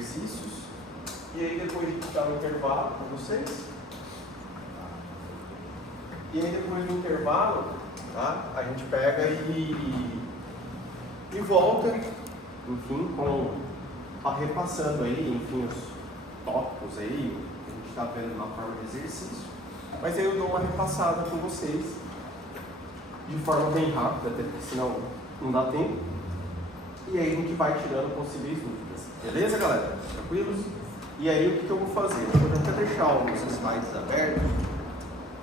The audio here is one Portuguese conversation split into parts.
exercícios. E aí depois a gente dá um intervalo com vocês. E aí depois do intervalo, tá? A gente pega e volta, enfim, repassando aí, enfim, os tópicos aí, que a gente está vendo na forma de exercício. Mas aí eu dou uma repassada com vocês, de forma bem rápida, até porque senão não dá tempo. E aí a gente vai tirando possíveis dúvidas. Beleza, galera? Tranquilos? E aí o que eu vou fazer? Eu vou até deixar alguns slides abertos.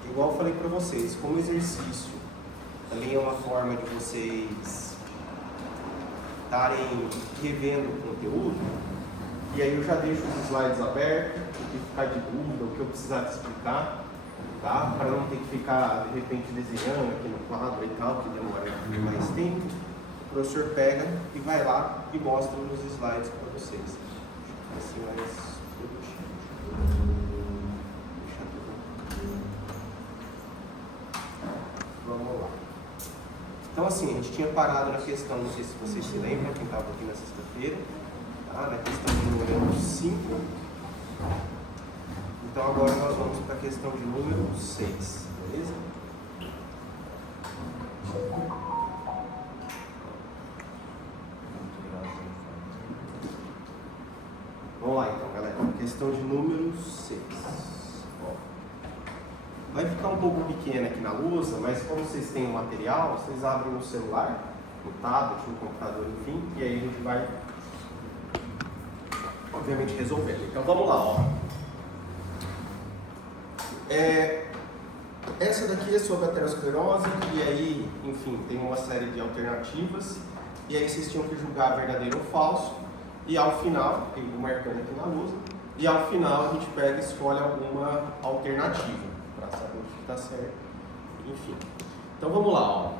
Igual eu falei para vocês, como exercício, também é uma forma de vocês estarem revendo o conteúdo. E aí eu já deixo os slides abertos, o que ficar de dúvida, o que eu precisar te explicar, tá? Para não ter que ficar, de repente, desenhando aqui no quadro e tal, que demora mais tempo. O professor pega e vai lá e mostra nos slides para vocês. Assim mais... Vamos lá. Então assim, a gente tinha parado na questão, não sei se vocês se lembram, quem estava aqui na sexta-feira, tá? Na questão de número 5. Então agora nós vamos para a questão de número 6, beleza? Vamos lá então, galera. Questão de número 6. Vai ficar um pouco pequena aqui na lousa, mas como vocês têm o material, vocês abrem no celular, no tablet, no computador, enfim, e aí a gente vai, obviamente, resolvendo. Então vamos lá, ó. Essa daqui é sobre a aterosclerose, e aí, enfim, tem uma série de alternativas, e aí vocês tinham que julgar verdadeiro ou falso, e ao final, tem um marcando aqui na lousa, e ao final a gente pega e escolhe alguma alternativa, para saber o que está certo, enfim. Então vamos lá, ó.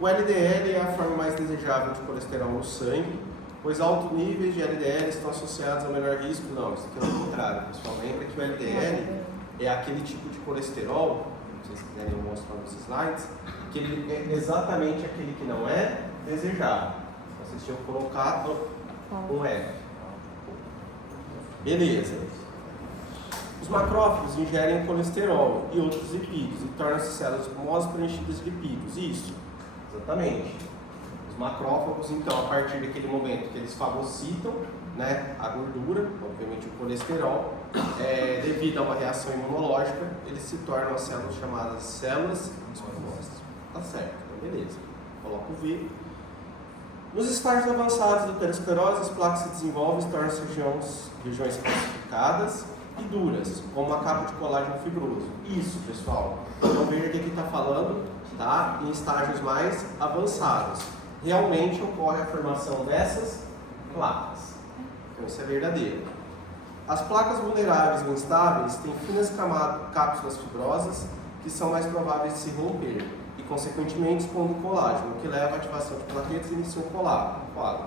O LDL é a forma mais desejável de colesterol no sangue, pois altos níveis de LDL estão associados ao menor risco. Não, isso aqui é o contrário, pessoal. Lembra que o LDL é aquele tipo de colesterol, se vocês quiserem eu mostro nos slides, que ele é exatamente aquele que não é desejável. Vocês tinham colocado um F. Beleza. Os macrófagos ingerem colesterol e outros lipídios e tornam-se células escumosas preenchidas de lipídios. Isso, exatamente. Os macrófagos, então, a partir daquele momento que eles fagocitam, né, a gordura, obviamente o colesterol, devido a uma reação imunológica, eles se tornam as células chamadas células escumosas. Tá certo, então beleza. Coloca o V. Nos estágios avançados da aterosclerose, as placas se desenvolvem e tornam-se regiões calcificadas e duras, como a capa de colágeno fibroso. Isso, pessoal. Então veja que aqui está falando, tá, em estágios mais avançados. Realmente ocorre a formação dessas placas. Então isso é verdadeiro. As placas vulneráveis ou instáveis têm finas cápsulas fibrosas que são mais prováveis de se romper e, consequentemente, expondo colágeno, o que leva à ativação de plaquetas e inicia o colágeno.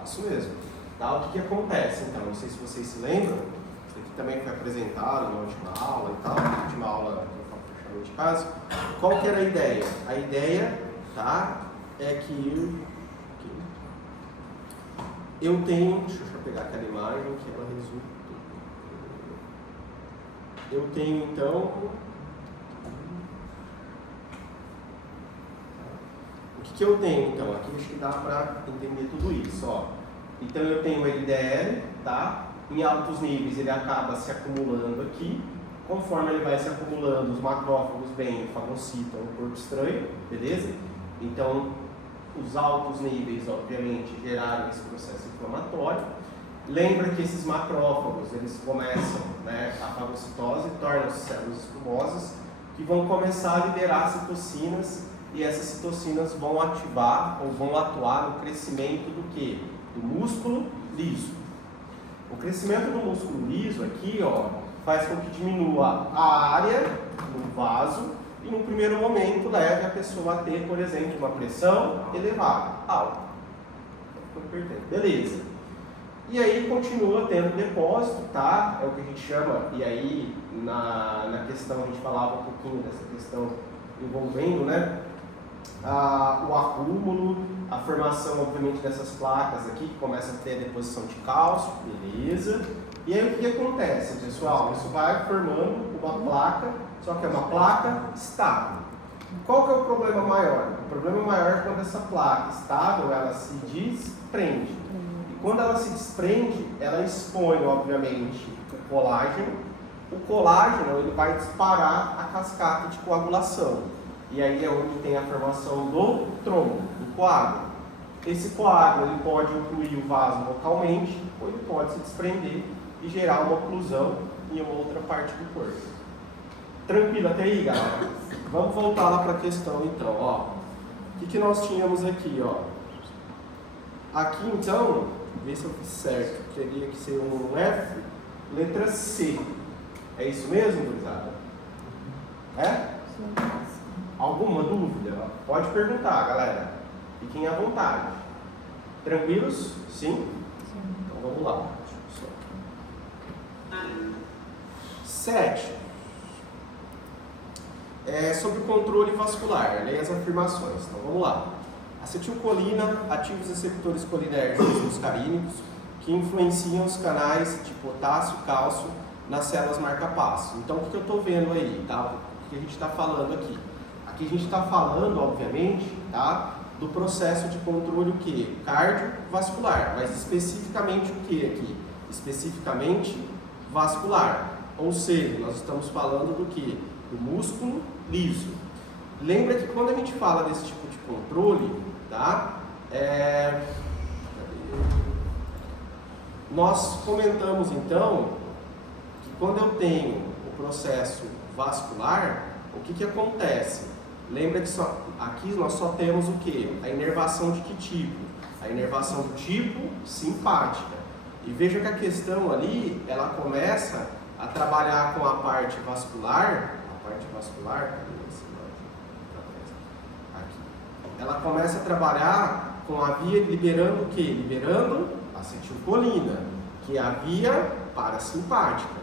Isso mesmo. Tá? O que acontece, então? Não sei se vocês se lembram, isso aqui também foi apresentado na última aula e tal, na última aula que eu falo fechamento de caso. Qual que era a ideia? A ideia, tá, é que eu tenho, deixa eu pegar aquela imagem que ela resume tudo. Eu tenho, então, o que eu tenho, então? Aqui acho que dá para entender tudo isso, ó. Então eu tenho o LDL, tá? Em altos níveis ele acaba se acumulando aqui. Conforme ele vai se acumulando, os macrófagos vêm e fagocitam o corpo estranho, beleza? Então, os altos níveis, obviamente, geraram esse processo inflamatório. Lembra que esses macrófagos, eles começam, né, a fagocitose, tornam-se células escumosas, que vão começar a liberar citocinas, e essas citocinas vão ativar ou vão atuar no crescimento do quê? Do músculo liso. O crescimento do músculo liso aqui, ó, faz com que diminua a área no vaso e no primeiro momento leve a pessoa a ter, por exemplo, uma pressão elevada, alta. Beleza. E aí continua tendo depósito, tá? É o que a gente chama, e aí na questão a gente falava um pouquinho dessa questão envolvendo, né? O acúmulo, a formação, obviamente, dessas placas aqui, que começa a ter a deposição de cálcio, beleza. E aí o que acontece, pessoal? Isso vai formando uma placa, só que é uma placa estável. Qual que é o problema maior? O problema maior é quando essa placa estável, ela se desprende. E quando ela se desprende, ela expõe, obviamente, o colágeno. O colágeno, ele vai disparar a cascata de coagulação. E aí é onde tem a formação do trombo, do coágulo. Esse coágulo, ele pode ocluir o vaso localmente, ou ele pode se desprender e gerar uma oclusão em uma outra parte do corpo. Tranquilo até aí, galera? Vamos voltar lá para a questão, então. Ó. O que nós tínhamos aqui? Ó? Aqui, então, ver se eu fiz certo. Teria que ser um F, letra C. É isso mesmo, gurizada? É? Alguma dúvida? Pode perguntar, galera. Fiquem à vontade. Tranquilos? Sim? Então vamos lá. 7. Sobre o controle vascular. Leia as afirmações. Então vamos lá. Acetilcolina ativa os receptores colinérgicos muscarínicos que influenciam os canais de potássio e cálcio nas células marca-passo. Então o que eu estou vendo aí? Tá? O que a gente está falando aqui? Aqui a gente está falando, obviamente, tá? Do processo de controle o quê? Cardiovascular, mas especificamente o que aqui? Especificamente vascular. Ou seja, nós estamos falando do que? Do músculo liso. Lembra que quando a gente fala desse tipo de controle, tá? Nós comentamos então que quando eu tenho o processo vascular, o que acontece? Lembra que aqui nós só temos o que? A inervação de que tipo? A inervação do tipo simpática. E veja que a questão ali, ela começa a trabalhar com a parte vascular, ela começa a trabalhar com a via liberando o que? Liberando acetilcolina, que é a via parasimpática.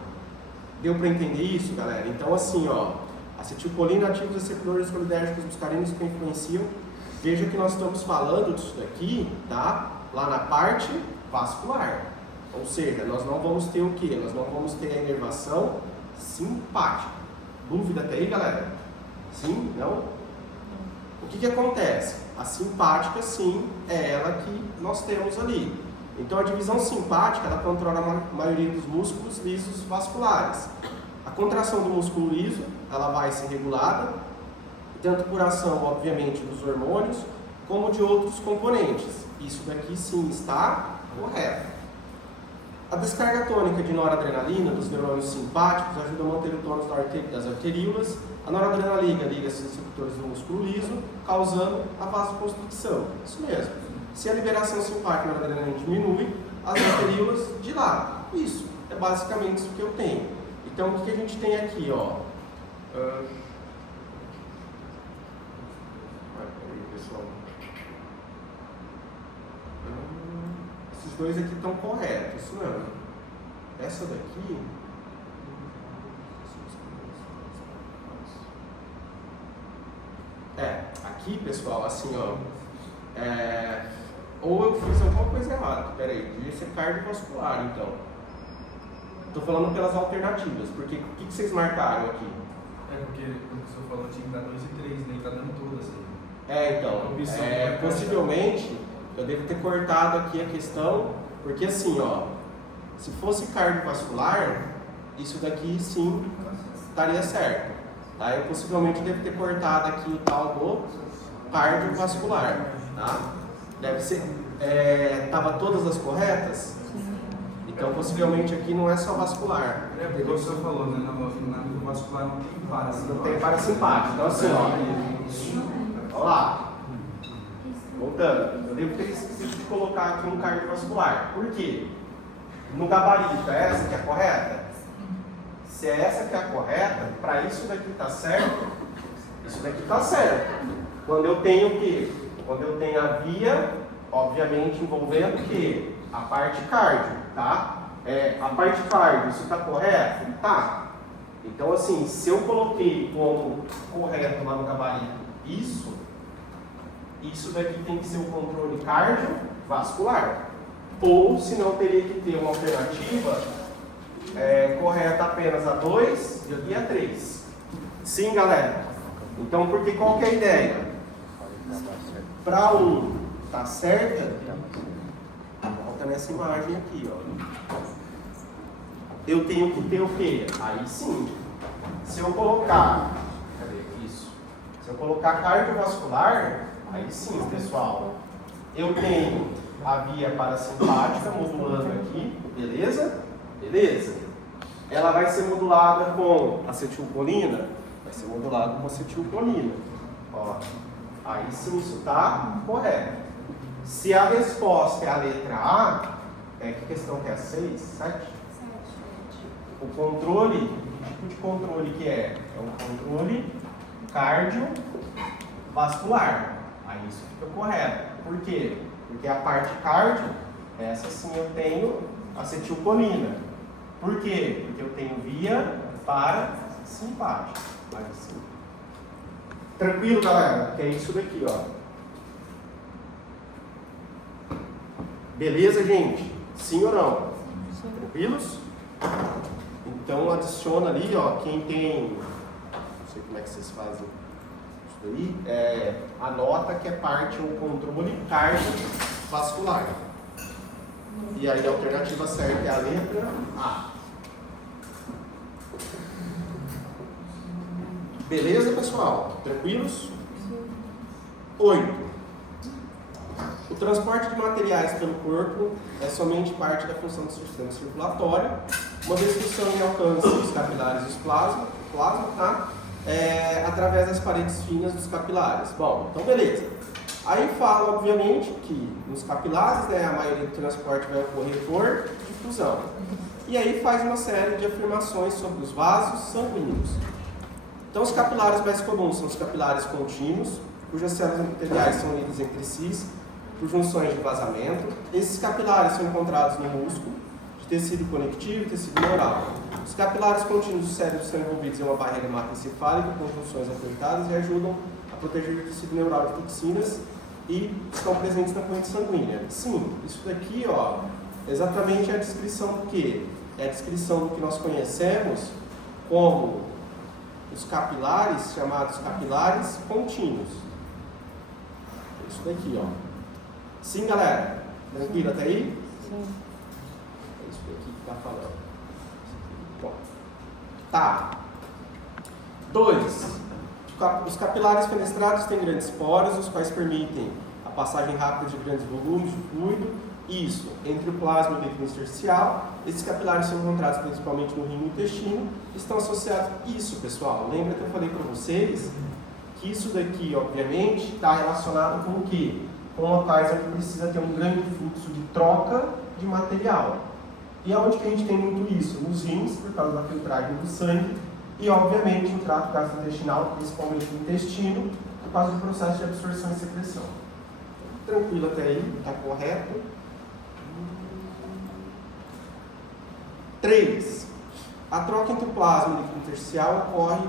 Deu para entender isso, galera? Então assim, ó, acetilcolina ativa os receptores colinérgicos muscarínicos que influenciam. Veja que nós estamos falando disso daqui, tá? Lá na parte vascular. Ou seja, nós não vamos ter o que? Nós não vamos ter a inervação simpática. Dúvida até aí, galera? Sim? Não? O que acontece? A simpática, sim, é ela que nós temos ali. Então, a divisão simpática, ela controla a maioria dos músculos lisos vasculares. A contração do músculo liso, ela vai ser regulada, tanto por ação, obviamente, dos hormônios, como de outros componentes. Isso daqui, sim, está correto. A descarga tônica de noradrenalina dos neurônios simpáticos ajuda a manter o tônus das arteríolas. A noradrenalina liga-se aos receptores do músculo liso, causando a vasoconstricção. Isso mesmo. Se a liberação simpática da noradrenalina diminui, as arteríolas dilatam. Isso é basicamente isso que eu tenho. Então, o que a gente tem aqui, ó? Pessoal. Esses dois aqui estão corretos, isso mesmo. Essa daqui. Aqui, pessoal, assim, ó. Ou eu fiz alguma coisa errada. Peraí, devia ser cardiovascular, então. Estou falando pelas alternativas, porque o que vocês marcaram aqui? Porque quando o senhor falou tinha que dar 2 e 3, né? Tá dando todas aí. Então, possivelmente eu devo ter cortado aqui a questão, porque assim, ó, se fosse cardiovascular, isso daqui sim estaria certo. Tá? Eu possivelmente devo ter cortado aqui o tal do cardiovascular, tá? Deve ser, tava todas as corretas? Então, possivelmente aqui não é só vascular. Porque o senhor falou, né? No vascular não tem parasimpático. Não tem parasimpático. Então, assim, ó. Olha lá. Voltando. Eu devo ter esquecido de colocar aqui um cardiovascular. Por quê? No gabarito, é essa que é a correta? Se é essa que é a correta, para isso daqui tá certo, isso daqui tá certo. Quando eu tenho o quê? Quando eu tenho a via, obviamente envolvendo o quê? A parte cardio, tá? A parte cardio, isso está correto? Tá. Então, assim, se eu coloquei como correto lá no gabarito isso, Isso daqui tem que ser um controle cardiovascular. Ou, se não, teria que ter uma alternativa correta apenas a 2 e a 3. Sim, galera? Então, porque qual que é a ideia? Para um tá certa, volta nessa imagem aqui, ó. Eu tenho que ter o quê? Aí sim. Se eu colocar, cadê isso? Se eu colocar cardiovascular, aí sim, pessoal. Eu tenho a via parasimpática modulando aqui, beleza? Beleza. Ela vai ser modulada com acetilcolina? Vai ser modulada com acetilcolina. Ó, aí sim isso está correto. Se a resposta é a letra A, que questão que é? 6, 7? O controle, o tipo de controle que é? É um controle cardiovascular. Aí isso fica correto. Por quê? Porque a parte cardio, essa sim eu tenho acetilcolina. Por quê? Porque eu tenho via parasimpática. Aí sim. Tranquilo, galera? Que é isso daqui, ó. Beleza, gente? Sim ou não? Sim. Tranquilos? Então adiciona ali, ó, quem tem, não sei como é que vocês fazem isso daí, anota que é parte ou controle cardiovascular. E aí a alternativa certa é a letra A. Beleza, pessoal? Tranquilos? 8. O transporte de materiais pelo corpo é somente parte da função do sistema circulatório, uma vez que o sangue alcança os capilares e os plasma, tá? Através das paredes finas dos capilares. Bom, então beleza. Aí fala, obviamente, que nos capilares, a maioria do transporte vai ocorrer por difusão. E aí faz uma série de afirmações sobre os vasos sanguíneos. Então, os capilares mais comuns são os capilares contínuos, cujas células endoteliais são unidas entre si por junções de vazamento. Esses capilares são encontrados no músculo, de tecido conectivo e tecido neural. Os capilares contínuos do cérebro são envolvidos em uma barreira hematoencefálica com junções apertadas e ajudam a proteger o tecido neural de toxinas e estão presentes na corrente sanguínea. Sim, isso daqui, ó, exatamente é a descrição do quê? É a descrição do que nós conhecemos como os capilares, chamados capilares contínuos. Isso daqui, ó. Sim, galera? Tranquilo até aí? Sim. É isso daqui que está falando. Bom. Tá. 2. Os capilares fenestrados têm grandes poros, os quais permitem a passagem rápida de grandes volumes de fluido. Isso, entre o plasma e o líquido intersticial. Esses capilares são encontrados principalmente no rim e no intestino. Estão associados... Isso, pessoal, lembra que eu falei para vocês que isso daqui, obviamente, está relacionado com o quê? Com locais onde precisa ter um grande fluxo de troca de material. E aonde que a gente tem muito isso? Nos rins, por causa da filtragem do sangue, e obviamente no trato gastrointestinal, principalmente no intestino, por causa do processo de absorção e secreção. Tranquilo até aí, está correto. 3. A troca entre o plasma e o líquido intersticial ocorre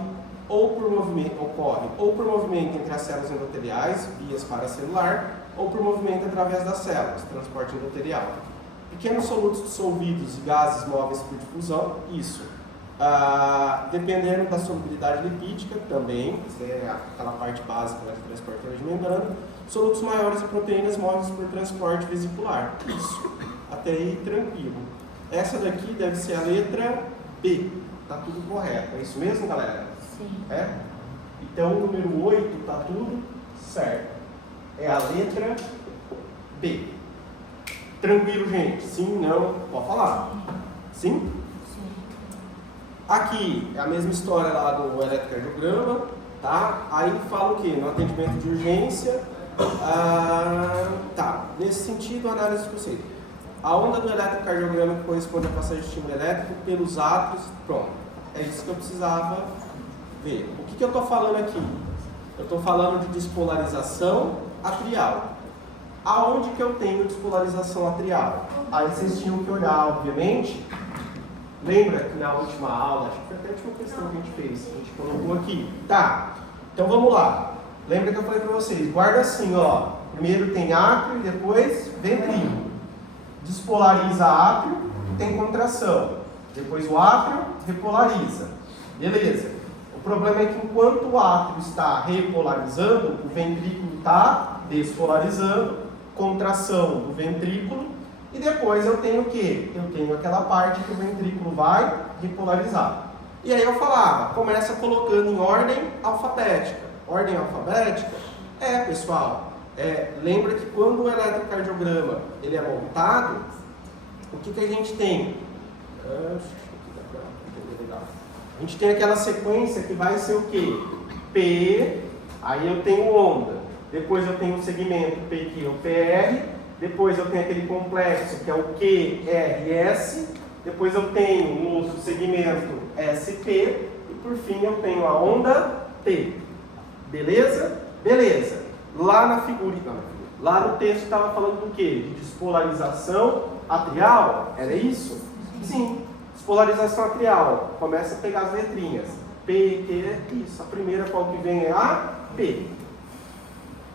ou por movimento entre as células endoteliais, vias paracelular, ou por movimento através das células, transporte endotelial. Pequenos solutos dissolvidos e gases móveis por difusão, isso. Dependendo da solubilidade lipídica, também, é aquela parte básica de transporte de membrana. Solutos maiores e proteínas móveis por transporte vesicular, isso. Até aí, tranquilo. Essa daqui deve ser a letra B. Tá tudo correto. É isso mesmo, galera? Sim. Então, o número 8 tá tudo certo. É a letra B. Tranquilo, gente? Sim, não? Pode falar. Sim? Sim. Aqui é a mesma história lá do eletrocardiograma, tá? Aí fala o quê? No atendimento de urgência. Tá. Nesse sentido, análise do conceito. A onda do eletrocardiograma que corresponde à passagem de estímulo elétrico pelos átrios. Pronto. É isso que eu precisava ver. O que eu estou falando aqui? Eu estou falando de despolarização atrial. Aonde que eu tenho despolarização atrial? Aí vocês tinham que olhar, obviamente. Lembra que na última aula, acho que foi até a última questão que a gente fez, a gente colocou aqui. Tá, então vamos lá. Lembra que eu falei para vocês, guarda assim, ó. Primeiro tem átrio e depois ventrículo. Despolariza átrio, tem contração. Depois o átrio repolariza. Beleza. O problema é que enquanto o átrio está repolarizando, o ventrículo está despolarizando, contração do ventrículo, e depois eu tenho o quê? Eu tenho aquela parte que o ventrículo vai repolarizar. E aí eu falava, começa colocando em ordem alfabética. Ordem alfabética? Pessoal, lembra que quando o eletrocardiograma ele é montado, o que a gente tem? A gente tem aquela sequência que vai ser o quê? P, aí eu tenho onda. Depois eu tenho o segmento PQ ou PR. Depois eu tenho aquele complexo que é o QRS. Depois eu tenho o segmento SP. E por fim eu tenho a onda T. Beleza? Beleza. Lá na figura, lá no texto estava falando do quê? De despolarização atrial? Era isso? Sim. Despolarização atrial. Começa a pegar as letrinhas. P, Q, isso. A primeira qual que vem é a P.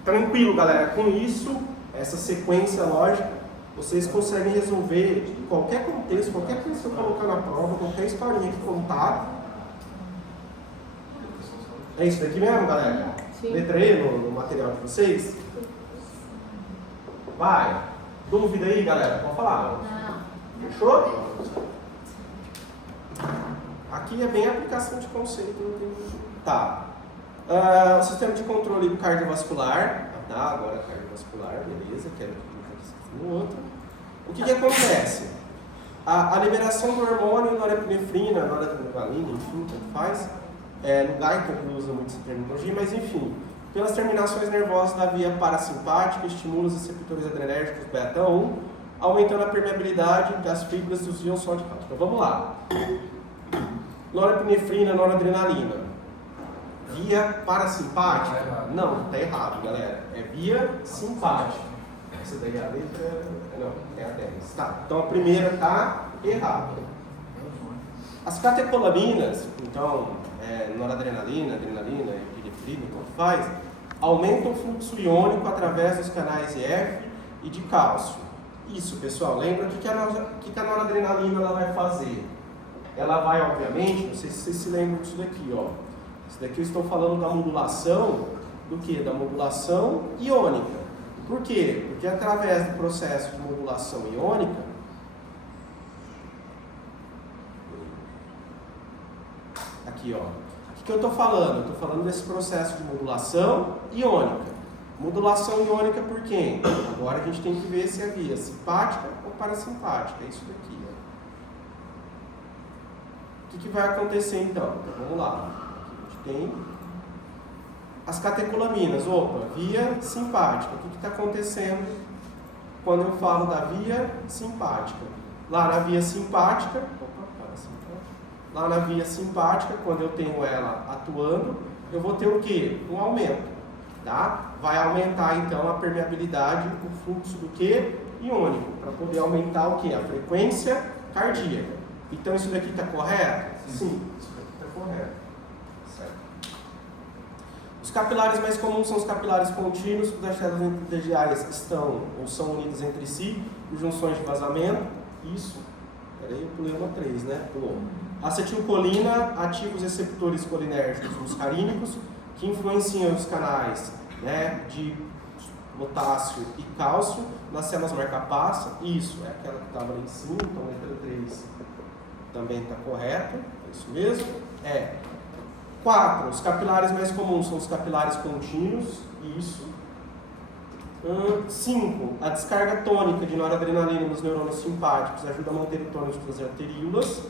Tranquilo, galera. Com isso, essa sequência lógica, vocês conseguem resolver em qualquer contexto, qualquer coisa que você colocar na prova, qualquer historinha que contar. É isso daqui mesmo, galera? Sim. Letra E no material de vocês? Vai. Dúvida aí, galera? Pode falar. Não. Fechou? Aqui é bem a aplicação de conceito. Não tem... Tá. O sistema de controle do cardiovascular. Tá, agora cardiovascular, beleza. Quero que no outro. O que acontece? A liberação do hormônio, norepinefrina, noradrenalina, enfim, tanto faz. No Guyton que usa muito essa terminologia, mas enfim, pelas terminações nervosas da via parasimpática, estimula os receptores adrenérgicos beta-1, aumentando a permeabilidade das fibras dos íons sódio. Então vamos lá. Norepinefrina, noradrenalina. Via parasimpática? Não, está errado, galera. É via simpática. Essa daí é a letra... Não, é a 10. Tá, então a primeira está errada. As catecolaminas, então, noradrenalina, adrenalina, epinefrina, como faz, aumentam o fluxo iônico através dos canais EF e de cálcio. Isso, pessoal, lembra o que a noradrenalina ela vai fazer? Ela vai, obviamente, não sei se vocês se lembram disso daqui, ó. Isso daqui eu estou falando da modulação, do que? Da modulação iônica. Por quê? Porque através do processo de modulação iônica, aqui, ó. O que eu estou falando? Eu estou falando desse processo de modulação iônica. Modulação iônica por quem? Agora a gente tem que ver se é via simpática ou parasimpática. É isso daqui, ó. O que vai acontecer então? Vamos lá. Aqui a gente tem as catecolaminas. Opa, via simpática. O que está acontecendo quando eu falo da via simpática? Lá na via simpática, lá na via simpática, quando eu tenho ela atuando, eu vou ter o quê? Um aumento, tá? Vai aumentar então a permeabilidade, o fluxo do quê? Iônico, para poder aumentar o quê? A frequência cardíaca. Então isso daqui está correto? Sim, isso daqui está correto. Certo. Os capilares mais comuns são os capilares contínuos, que as células intersticiais estão ou são unidas entre si por junções de vazamento. Isso. Peraí, eu pulei uma 3, né? Pulou. Acetilcolina ativa os receptores colinérgicos muscarínicos, que influenciam os canais, né, de potássio e cálcio nas células marca-passo. Isso, é aquela que estava lá em cima, então letra 3 também está correto, é isso mesmo. 4. Os capilares mais comuns são os capilares contínuos, isso. 5. A descarga tônica de noradrenalina nos neurônios simpáticos ajuda a manter o tônus das arteríolas.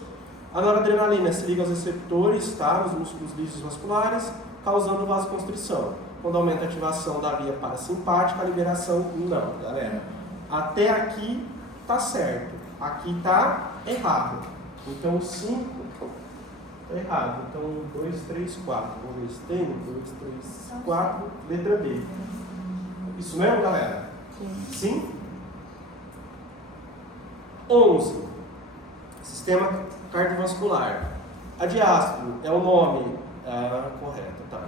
A noradrenalina se liga aos receptores, tá, nos músculos lisos vasculares, causando vasoconstrição. Quando aumenta a ativação da via parasimpática, a liberação não, galera. Até aqui tá certo, aqui tá errado. Então 5 tá errado. Então 2, 3, 4. Vamos ver se tem. 2, 3, 4. Letra B. Isso mesmo, galera? Sim? 11. Sistema cardiovascular. A diástole é o nome correto, tá?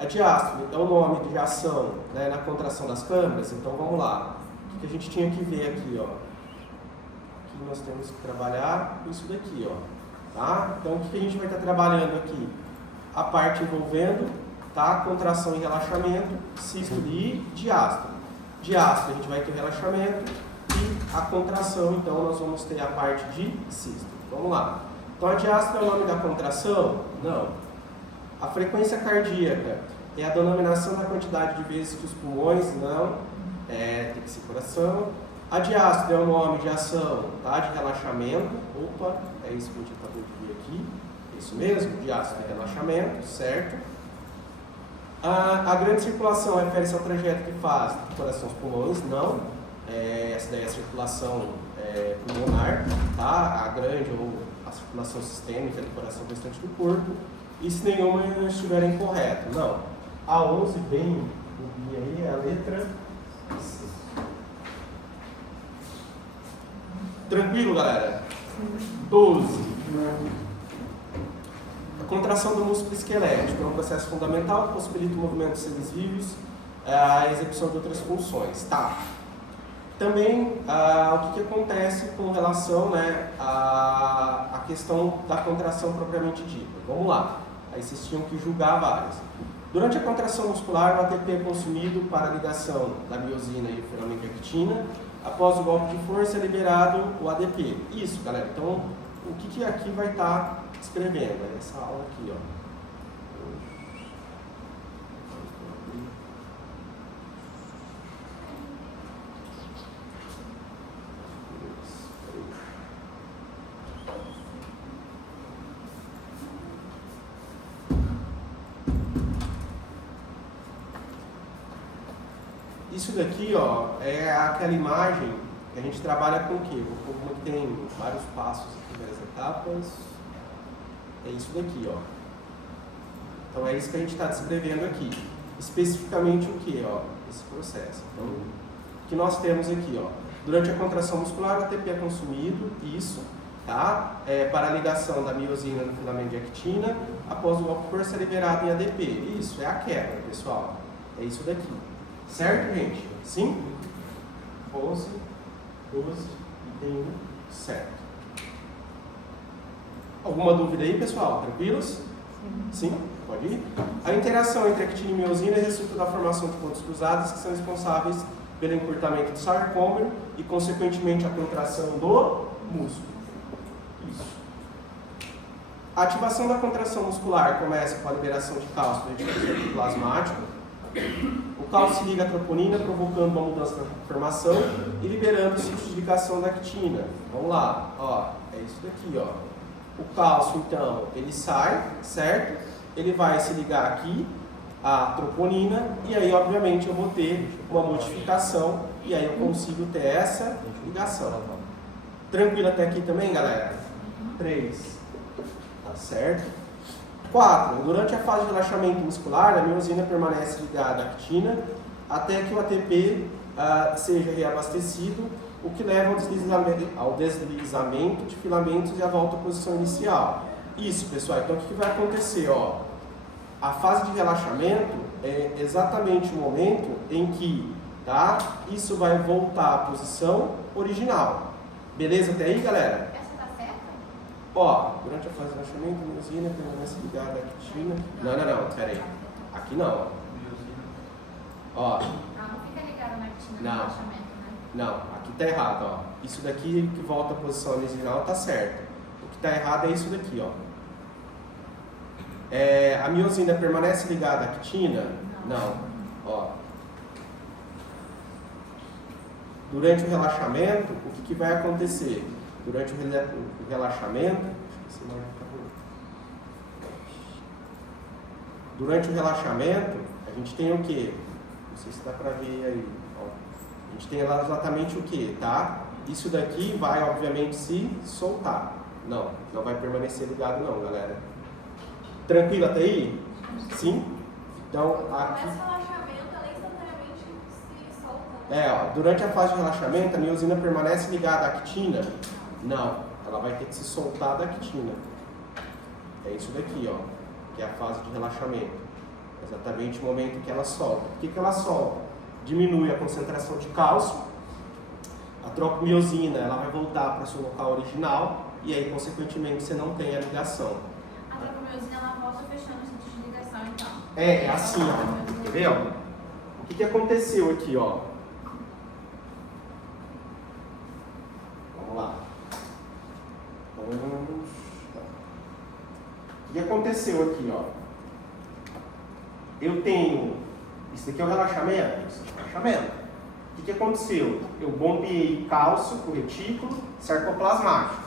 A diástole é o nome de ação, né, na contração das câmeras. Então vamos lá. O que a gente tinha que ver aqui, ó? Aqui nós temos que trabalhar isso daqui, ó. Tá? Então o que a gente vai estar trabalhando aqui? A parte envolvendo, tá? Contração e relaxamento, sístole e diástole. Diástole a gente vai ter o relaxamento e a contração, então nós vamos ter a parte de sístole. Vamos lá. Então a diástole é o nome da contração? Não. A frequência cardíaca é a denominação da quantidade de vezes que os pulmões, não, tem que ser coração. A diástole é o nome de ação, tá? De relaxamento. Opa, é isso que a gente acabou de ver aqui. Isso mesmo, diástole é relaxamento, certo? A grande circulação refere-se ao trajeto que faz do coração aos pulmões, não. Essa daí é a circulação pulmonar, tá? A grande ou a circulação sistêmica do coração restante do corpo. E se nenhuma estiver incorreta, não. A 11 bem no aí é a letra C. Tranquilo, galera? 12. A contração do músculo esquelético é um processo fundamental que possibilita o movimento dos seres vivos, a execução de outras funções. Tá. Também, o que acontece com relação, né, à questão da contração propriamente dita. Vamos lá. Aí vocês tinham que julgar várias. Durante a contração muscular, o ATP é consumido para a ligação da miosina e o filamento de actina. Após o golpe de força, é liberado o ADP. Isso, galera. Então, o que aqui vai estar escrevendo? É essa aula aqui, ó. Isso daqui, ó, é aquela imagem que a gente trabalha com o quê? Como tem vários passos aqui, várias etapas. É isso daqui, ó. Então é isso que a gente está descrevendo aqui. Especificamente o que, ó? Esse processo. Então, o que nós temos aqui, ó. Durante a contração muscular, o ATP é consumido, isso, tá? Para a ligação da miosina no filamento de actina. Após o golpe de força, é liberado em ADP. Isso, é a quebra, pessoal. É isso daqui. Certo, gente? Sim? 11, 12 e tem um certo. Alguma dúvida aí, pessoal? Tranquilos? Sim? Pode ir? A interação entre actina e miosina resulta da formação de pontos cruzados que são responsáveis pelo encurtamento do sarcômero e, consequentemente, a contração do músculo. Isso. A ativação da contração muscular começa com a liberação de cálcio no reticulado plasmático. O cálcio se liga à troponina, provocando uma mudança na formação e liberando o ciclo de ligação da actina. Vamos lá, ó, é isso daqui, ó. O cálcio, então, ele sai, certo? Ele vai se ligar aqui à troponina e aí, obviamente, eu vou ter uma modificação e aí eu consigo ter essa ligação. Tranquilo até aqui também, galera? 3. Tá certo? 4. Durante a fase de relaxamento muscular, a miosina permanece ligada à actina até que o ATP seja reabastecido, o que leva ao deslizamento de filamentos e à volta à posição inicial. Isso, pessoal. Então, o que vai acontecer? Ó, a fase de relaxamento é exatamente o momento em que, tá, isso vai voltar à posição original. Beleza até aí, galera? Ó, durante a fase de relaxamento, a miosina permanece ligada à actina. Não, pera aí. Aqui não, ó. Não fica ligada na actina no Não. relaxamento, né? Não, aqui tá errado, ó. Isso daqui que volta à posição original tá certo. O que tá errado é isso daqui, ó. A miosina permanece ligada à actina? Não. Ó. Durante o relaxamento, o que vai acontecer? Durante o relaxamento, durante o relaxamento, a gente tem o quê? Não sei se dá pra ver aí. Ó. A gente tem lá exatamente o quê, tá? Isso daqui vai, obviamente, se soltar. Não vai permanecer ligado não, galera. Tranquilo até aí? Sim? Então, aqui... Começa o relaxamento, ela instantaneamente se solta. Ó, durante a fase de relaxamento, a miosina permanece ligada à actina? Não, ela vai ter que se soltar da actina. É isso daqui, ó, que é a fase de relaxamento. Exatamente o momento que ela solta. O que ela solta? Diminui a concentração de cálcio, a tropomiosina ela vai voltar para o seu local original e aí, consequentemente, você não tem a ligação. A tropomiosina ela volta fechando o sítio de ligação, então. É assim, ó. Quer ver, ó? O que aconteceu aqui, ó? Vamos lá. O que aconteceu aqui, ó? Eu tenho... Isso daqui é o relaxamento? Isso é o relaxamento. O que aconteceu? Eu bombeei cálcio para o retículo sarcoplasmático.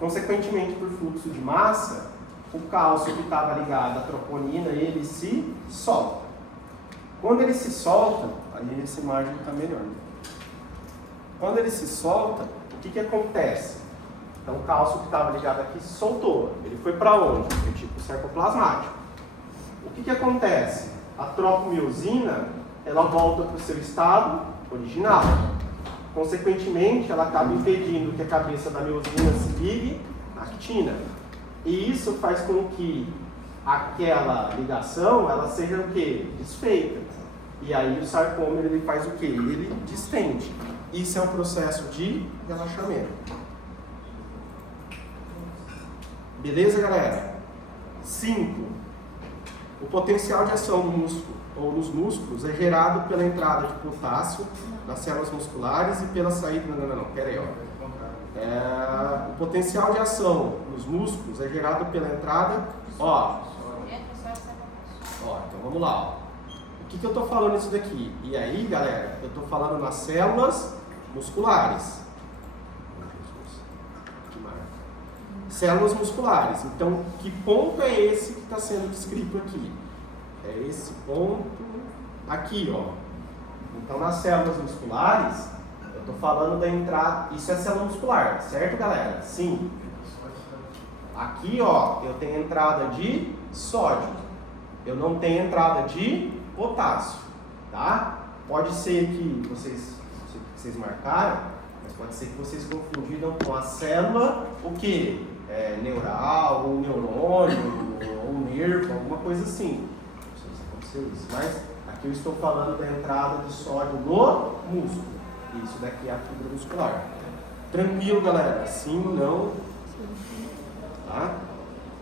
Consequentemente, por fluxo de massa, o cálcio que estava ligado à troponina, ele se solta. Quando ele se solta, aí essa imagem está melhor. Quando ele se solta, o que acontece? Então, o cálcio que estava ligado aqui se soltou. Ele foi para onde? O retículo sarcoplasmático. O que acontece? A tropomiosina, ela volta para o seu estado original. Consequentemente, ela acaba impedindo que a cabeça da miosina se ligue à actina. E isso faz com que aquela ligação, ela seja o quê? Desfeita. E aí o sarcômero, ele faz o quê? Ele distende. Isso é um processo de relaxamento. Beleza, galera? 5. O potencial de ação no músculo ou nos músculos é gerado pela entrada de potássio nas células musculares e pela saída... Não, pera aí, ó. O potencial de ação nos músculos é gerado pela entrada... Ó, então vamos lá, ó. O que eu estou falando isso daqui? E aí, galera, eu estou falando nas células musculares. Células musculares. Então, que ponto é esse que está sendo descrito aqui? É esse ponto aqui, ó. Então, nas células musculares, eu estou falando da entrada... Isso é célula muscular, certo, galera? Sim. Aqui, ó, eu tenho entrada de sódio. Eu não tenho entrada de potássio, tá? Pode ser que vocês marcaram, mas pode ser que vocês confundiram com a célula, o quê? Neural, ou neurônio, ou nervo, alguma coisa assim. Não sei se aconteceu isso, mas aqui eu estou falando da entrada de sódio no músculo. Isso daqui é a fibra muscular. Tranquilo, galera? Sim, não? Tá?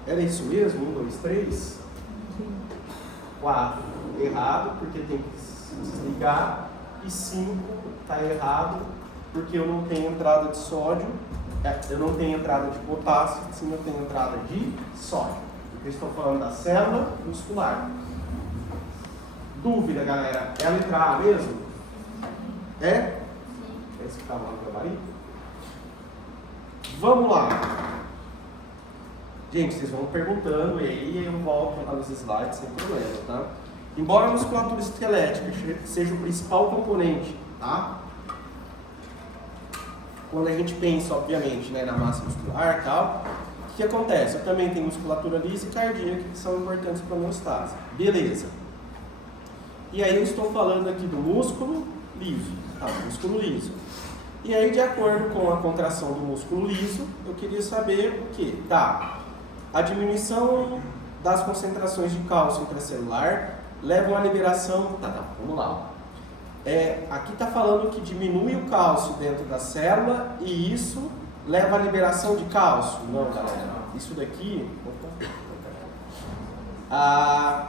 Era isso mesmo? 1, 2, 3? 4. Errado, porque tem que se desligar. E 5, está errado, porque eu não tenho entrada de sódio. Eu não tenho entrada de potássio, sim, eu tenho entrada de sódio. Porque eu estou falando da célula muscular. Dúvida, galera? É a letra A mesmo? É? É esse que estava lá no gabarito? Vamos lá. Gente, vocês vão perguntando e aí eu volto lá nos slides sem problema, tá? Embora a musculatura esquelética seja o principal componente, tá? Quando a gente pensa, obviamente, né, na massa muscular e tal, o que acontece? Eu também tenho musculatura lisa e cardíaca que são importantes para a homeostase. Beleza. E aí eu estou falando aqui do músculo liso, tá? Músculo liso. E aí, de acordo com a contração do músculo liso, eu queria saber o quê? Tá. A diminuição das concentrações de cálcio intracelular levam à liberação... Tá, vamos lá. Aqui está falando que diminui o cálcio dentro da célula e isso leva à liberação de cálcio. Não, galera. Isso daqui...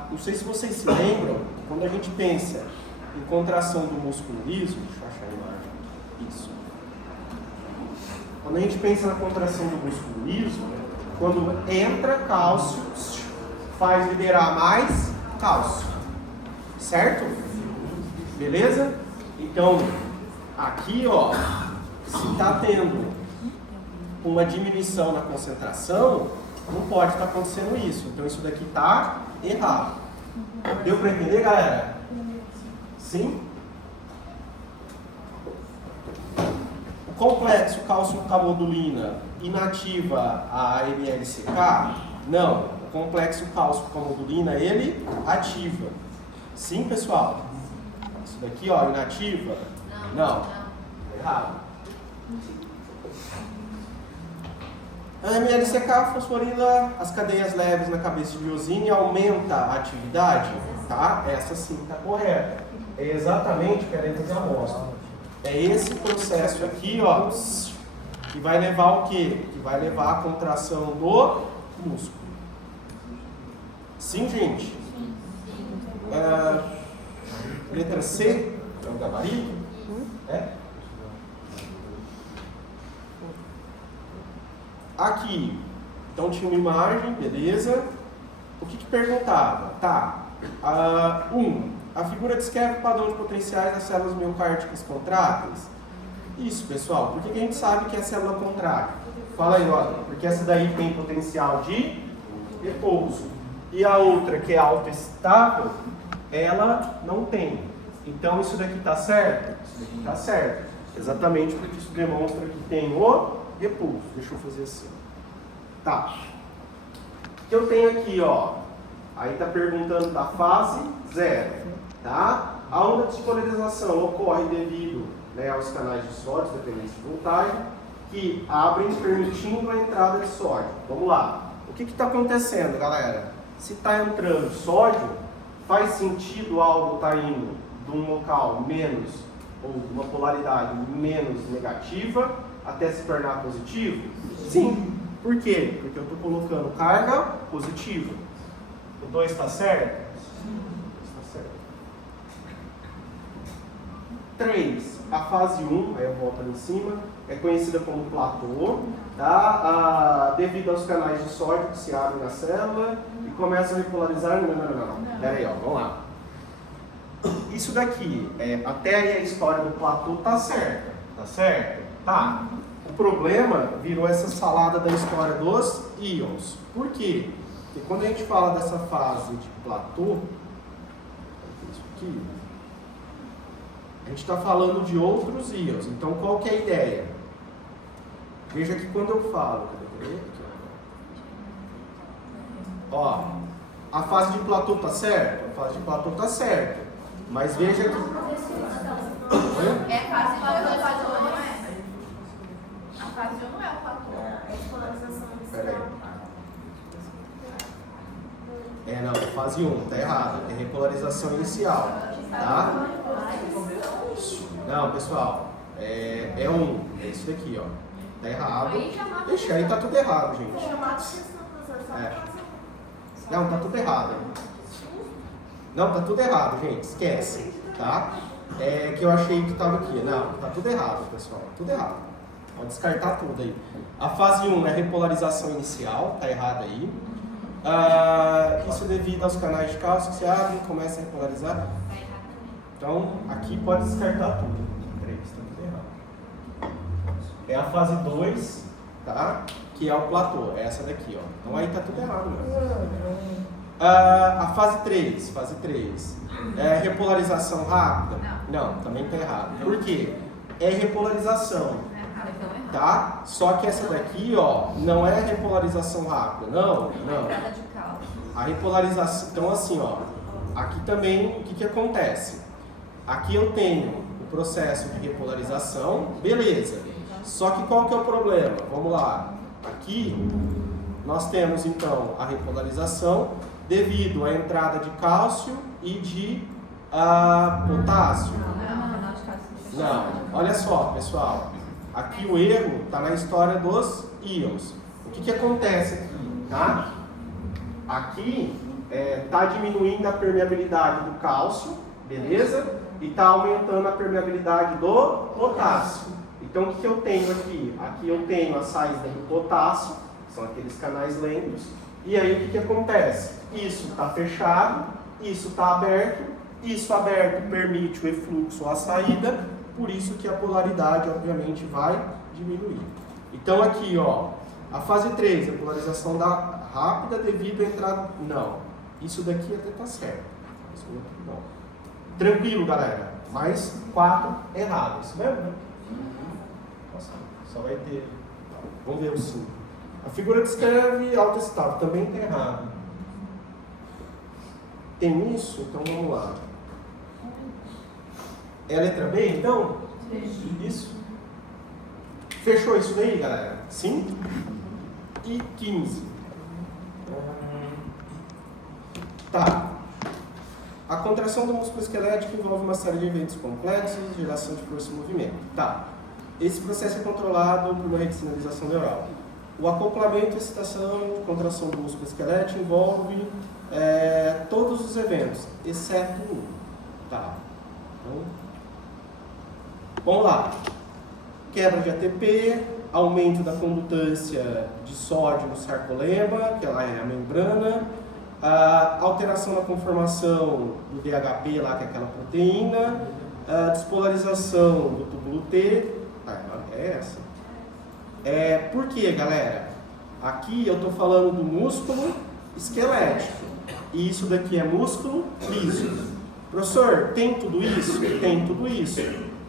não sei se vocês se lembram, quando a gente pensa em contração do músculo liso... Deixa eu achar a imagem. Isso. Quando a gente pensa na contração do músculo liso, quando entra cálcio, faz liberar mais cálcio. Certo? Beleza? Então, aqui, ó, se está tendo uma diminuição na concentração, não pode estar acontecendo isso. Então, isso daqui está errado. Deu para entender, galera? Sim? O complexo cálcio-camodulina inativa a MLCK? Não. O complexo cálcio-camodulina, ele ativa. Sim, pessoal? Isso daqui, ó, inativa? Não. Errado. A MLCK fosforila as cadeias leves na cabeça de miosina e aumenta a atividade? tá? Essa sim está correta. É exatamente o que a letra já mostra. É esse processo aqui, ó, que vai levar o quê? Que vai levar a contração do músculo. Sim, gente? Letra C, é o gabarito? É? Aqui, então tinha uma imagem, beleza? O que perguntava? Tá. A figura descreve o padrão de potenciais das células miocárdicas contráteis. Isso, pessoal. Por que a gente sabe que é célula contrátil? Fala aí, ó. Porque essa daí tem potencial de repouso. E a outra, que é autoexcitável, ela não tem. Então, isso daqui está certo? Isso daqui está certo. Exatamente porque isso demonstra que tem o repouso. Deixa eu fazer assim. Tá. O que eu tenho aqui, ó. Aí está perguntando da fase 0. Tá? A onda de despolarização ocorre devido, né, aos canais de sódio, dependentes de voltagem, que abrem permitindo a entrada de sódio. Vamos lá. O que está acontecendo, galera? Se está entrando sódio, faz sentido algo estar indo de um local menos, ou de uma polaridade menos negativa, até se tornar positivo? Sim. Por quê? Porque eu estou colocando carga positiva. O 2 está certo? Está certo. 3. A fase 1, aí eu volto ali em cima, é conhecida como platô, tá? Devido aos canais de sódio que se abrem na célula e começam a repolarizar. Não. Pera aí, ó, vamos lá. Isso daqui, até aí a história do platô tá certa. Tá certo? Tá. O problema virou essa salada da história dos íons. Por quê? Porque quando a gente fala dessa fase de platô, isso aqui, a gente está falando de outros íons. Então, qual que é a ideia? Veja que quando eu falo, ó, a fase de platô tá certo? A fase de platô tá certo. Mas veja que... É fase de platô, não é? A fase não é o platô. É polarização inicial. Não, fase 1, tá errado. É repolarização inicial, tá? Não, pessoal, é 1, é isso daqui, ó. Tá errado. Ixi, aí tá tudo errado, gente. Não, tá tudo errado. Não, tá tudo errado, gente. Esquece, tá? Que eu achei que tava aqui. Não, tá tudo errado, pessoal. Tudo errado. Pode descartar tudo aí. A fase 1 é repolarização inicial, tá errado aí. Isso devido aos canais de cálcio que se abrem e começam a repolarizar. Então, aqui pode descartar tudo. 3, tá tudo errado. É a fase 2, tá? Que é o platô. É essa daqui, ó. Então aí tá tudo errado mesmo. A fase 3. É repolarização rápida? Não, também tá errado. Por quê? É repolarização. Tá? Só que essa daqui, ó, não é repolarização rápida. Não. A repolarização, então assim, ó, aqui também, o que acontece? Aqui eu tenho o processo de repolarização, beleza. Só que qual que é o problema? Vamos lá. Aqui, nós temos, então, a repolarização devido à entrada de cálcio e de potássio. Não, olha só, pessoal. Aqui o erro está na história dos íons. O que acontece aqui, tá? Aqui está diminuindo a permeabilidade do cálcio, beleza? E está aumentando a permeabilidade do potássio. Então o que eu tenho aqui? Aqui eu tenho a saída do potássio, que são aqueles canais lentos. E aí o que acontece? Isso está fechado, isso está aberto. Isso aberto permite o efluxo ou a saída. Por isso que a polaridade, obviamente, vai diminuir. Então aqui, ó, a fase 3, a polarização rápida devido à entrada... Não, isso daqui até tá certo. Isso outro não. Tranquilo, galera. Mais 4 errado. Isso mesmo, né? Nossa, só vai ter... Vamos ver o 5. A figura descreve autoexcitável. Também tá errado. Tem isso? Então vamos lá. É a letra B, então? Sim. Isso. Fechou isso daí, galera? Sim? E 15. Tá. A contração do músculo esquelético envolve uma série de eventos complexos, geração de força e movimento. Tá. Esse processo é controlado por uma rede de sinalização neural. O acoplamento, excitação, contração do músculo esquelético envolve todos os eventos, exceto um. Tá. Então, vamos lá. Quebra de ATP, aumento da condutância de sódio no sarcolema, que ela é a membrana, a alteração na conformação do DHP, lá, que é aquela proteína, a despolarização do túbulo T, é essa. Por quê, galera? Aqui eu estou falando do músculo esquelético, e isso daqui é músculo liso. Professor, tem tudo isso? Tem tudo isso.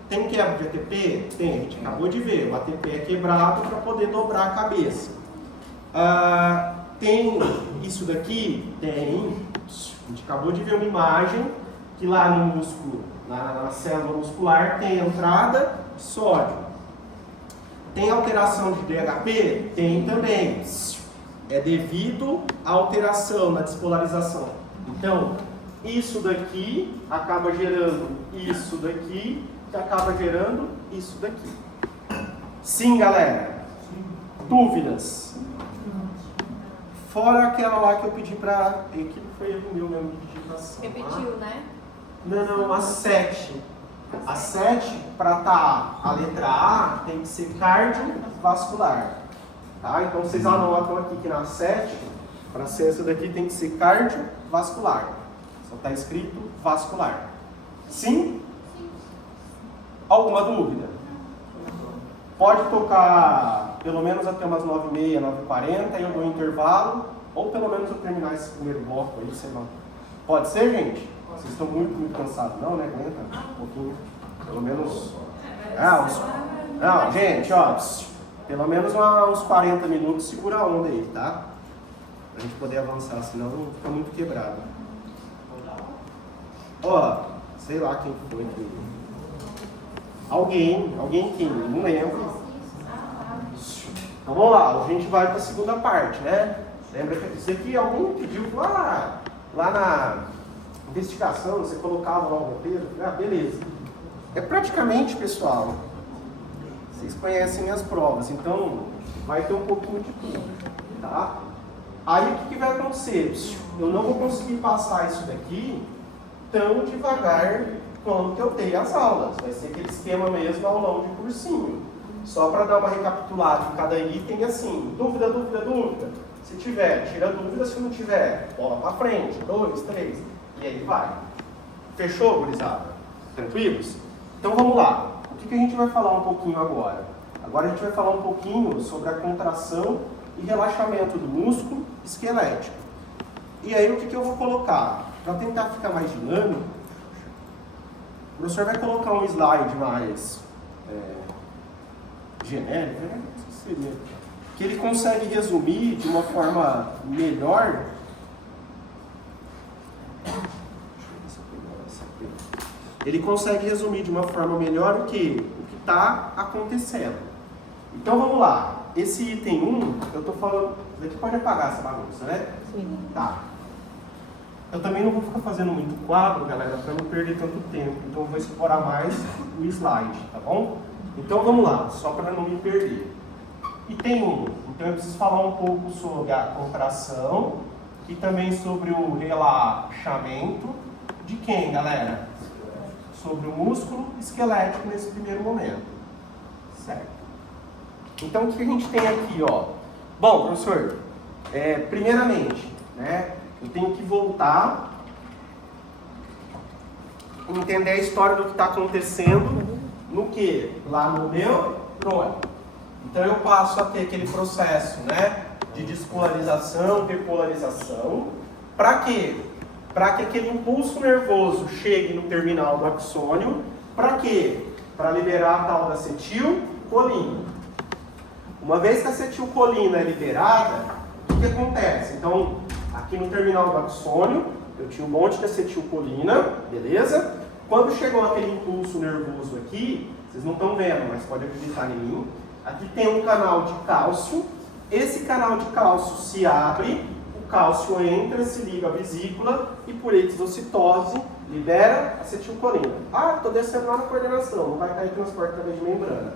Tem quebra de ATP? Tem, a gente acabou de ver, o ATP é quebrado para poder dobrar a cabeça. Tem isso daqui? Tem. A gente acabou de ver uma imagem que lá no músculo, na célula muscular, tem entrada de sódio. Tem alteração de DHP? Tem também. É devido à alteração na despolarização. Então, isso daqui acaba gerando isso daqui, que acaba gerando isso daqui. Sim, galera? Dúvidas? Fora aquela lá que eu pedi pra... Aquilo foi erro meu mesmo de digitação. Repetiu, né? Não, a 7. A 7, para estar a letra A, tem que ser cardiovascular. Tá? Então vocês anotam aqui que na 7, para ser essa daqui, tem que ser cardiovascular. Só está escrito vascular. Sim? Sim. Alguma dúvida? Pode tocar pelo menos até umas 9h30, 9h40, eu dou um intervalo, ou pelo menos eu terminar esse primeiro bloco aí, sei lá. Pode ser, gente? Vocês estão muito cansados, não, né? Aguenta um pouquinho. Pelo menos. Não, gente, ó. Pelo menos uns 40 minutos, segura a onda aí, tá? Pra gente poder avançar, senão fica muito quebrado. Ó, sei lá quem foi aqui. Alguém quem? Não lembro. Então vamos lá, a gente vai para a segunda parte, né? Lembra que isso aqui alguém pediu lá na investigação, você colocava lá o roteiro, beleza. É praticamente, pessoal, vocês conhecem minhas provas, então vai ter um pouquinho de tudo, tá? Aí o que vai acontecer? Eu não vou conseguir passar isso daqui tão devagar quanto eu dei as aulas. Vai ser aquele esquema mesmo aulão de cursinho. Só para dar uma recapitulada em cada item, assim, dúvida. Se tiver, tira a dúvida, se não tiver, bola para frente, 2, 3, e aí vai. Fechou, gurizada? Tranquilos? Então vamos lá. O que a gente vai falar um pouquinho agora? Agora a gente vai falar um pouquinho sobre a contração e relaxamento do músculo esquelético. E aí o que eu vou colocar? Para tentar ficar mais dinâmico, o professor vai colocar um slide mais genérico, né? Que ele consegue resumir de uma forma melhor. Ele consegue resumir de uma forma melhor o que está acontecendo. Então vamos lá. Esse item 1, eu estou falando. Isso aqui pode apagar essa bagunça, né? Sim. Tá. Eu também não vou ficar fazendo muito quadro, galera, para não perder tanto tempo. Então eu vou explorar mais o slide, tá bom? Então vamos lá, só para não me perder. Item 1. Então eu preciso falar um pouco sobre a contração e também sobre o relaxamento de quem, galera? Sobre o músculo esquelético nesse primeiro momento. Certo. Então o que a gente tem aqui, ó? Bom, professor, primeiramente, né? Eu tenho que voltar e entender a história do que está acontecendo no que? Lá no neurônio. Então eu passo a ter aquele processo, né, de despolarização, depolarização. Para quê? Para que aquele impulso nervoso chegue no terminal do axônio. Para quê? Para liberar a tal da acetilcolina. Uma vez que a acetilcolina é liberada, o que acontece? Então, aqui no terminal do axônio, eu tinha um monte de acetilcolina, beleza? Quando chegou aquele impulso nervoso aqui, vocês não estão vendo, mas pode acreditar em mim, aqui tem um canal de cálcio, esse canal de cálcio se abre, o cálcio entra, se liga à vesícula e por exocitose libera acetilcolina. Ah, estou descendo lá na coordenação, não vai cair transporte através de membrana.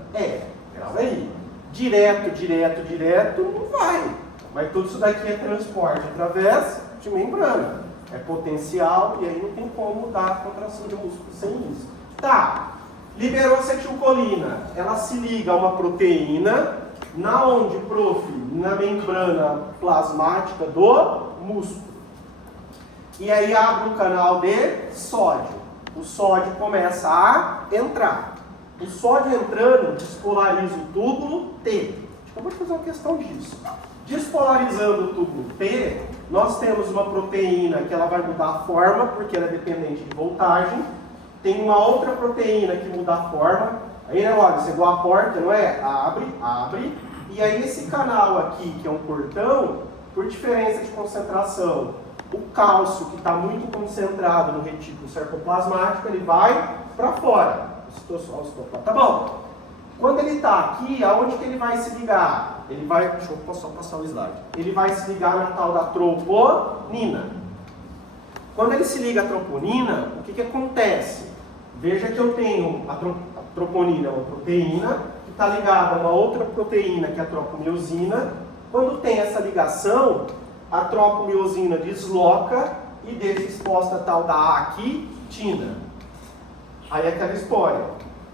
Grava aí. Direto, não vai. Mas tudo isso daqui é transporte através de membrana. É potencial e aí não tem como dar a contração de músculo sem isso. Tá, liberou acetilcolina, ela se liga a uma proteína, na onde, prof? Na membrana plasmática do músculo. E aí abre um canal de sódio. O sódio começa a entrar. O sódio entrando despolariza o túbulo T. Acabou de fazer uma questão disso. Despolarizando o túbulo T, nós temos uma proteína que ela vai mudar a forma, porque ela é dependente de voltagem. Tem uma outra proteína que muda a forma. Aí, né, olha, você igual a porta, não é? Abre. E aí esse canal aqui, que é um portão, por diferença de concentração, o cálcio que está muito concentrado no retículo sarcoplasmático, ele vai para fora. Tá bom. Quando ele está aqui, aonde que ele vai se ligar? Ele vai, deixa eu só passar o slide. Ele vai se ligar na tal da troponina. Quando ele se liga à troponina, o que acontece? Veja que eu tenho a troponina, é uma proteína, que está ligada a uma outra proteína, que é a tropomiosina. Quando tem essa ligação, a tropomiosina desloca e deixa exposta a tal da actina. Aí é aquela história.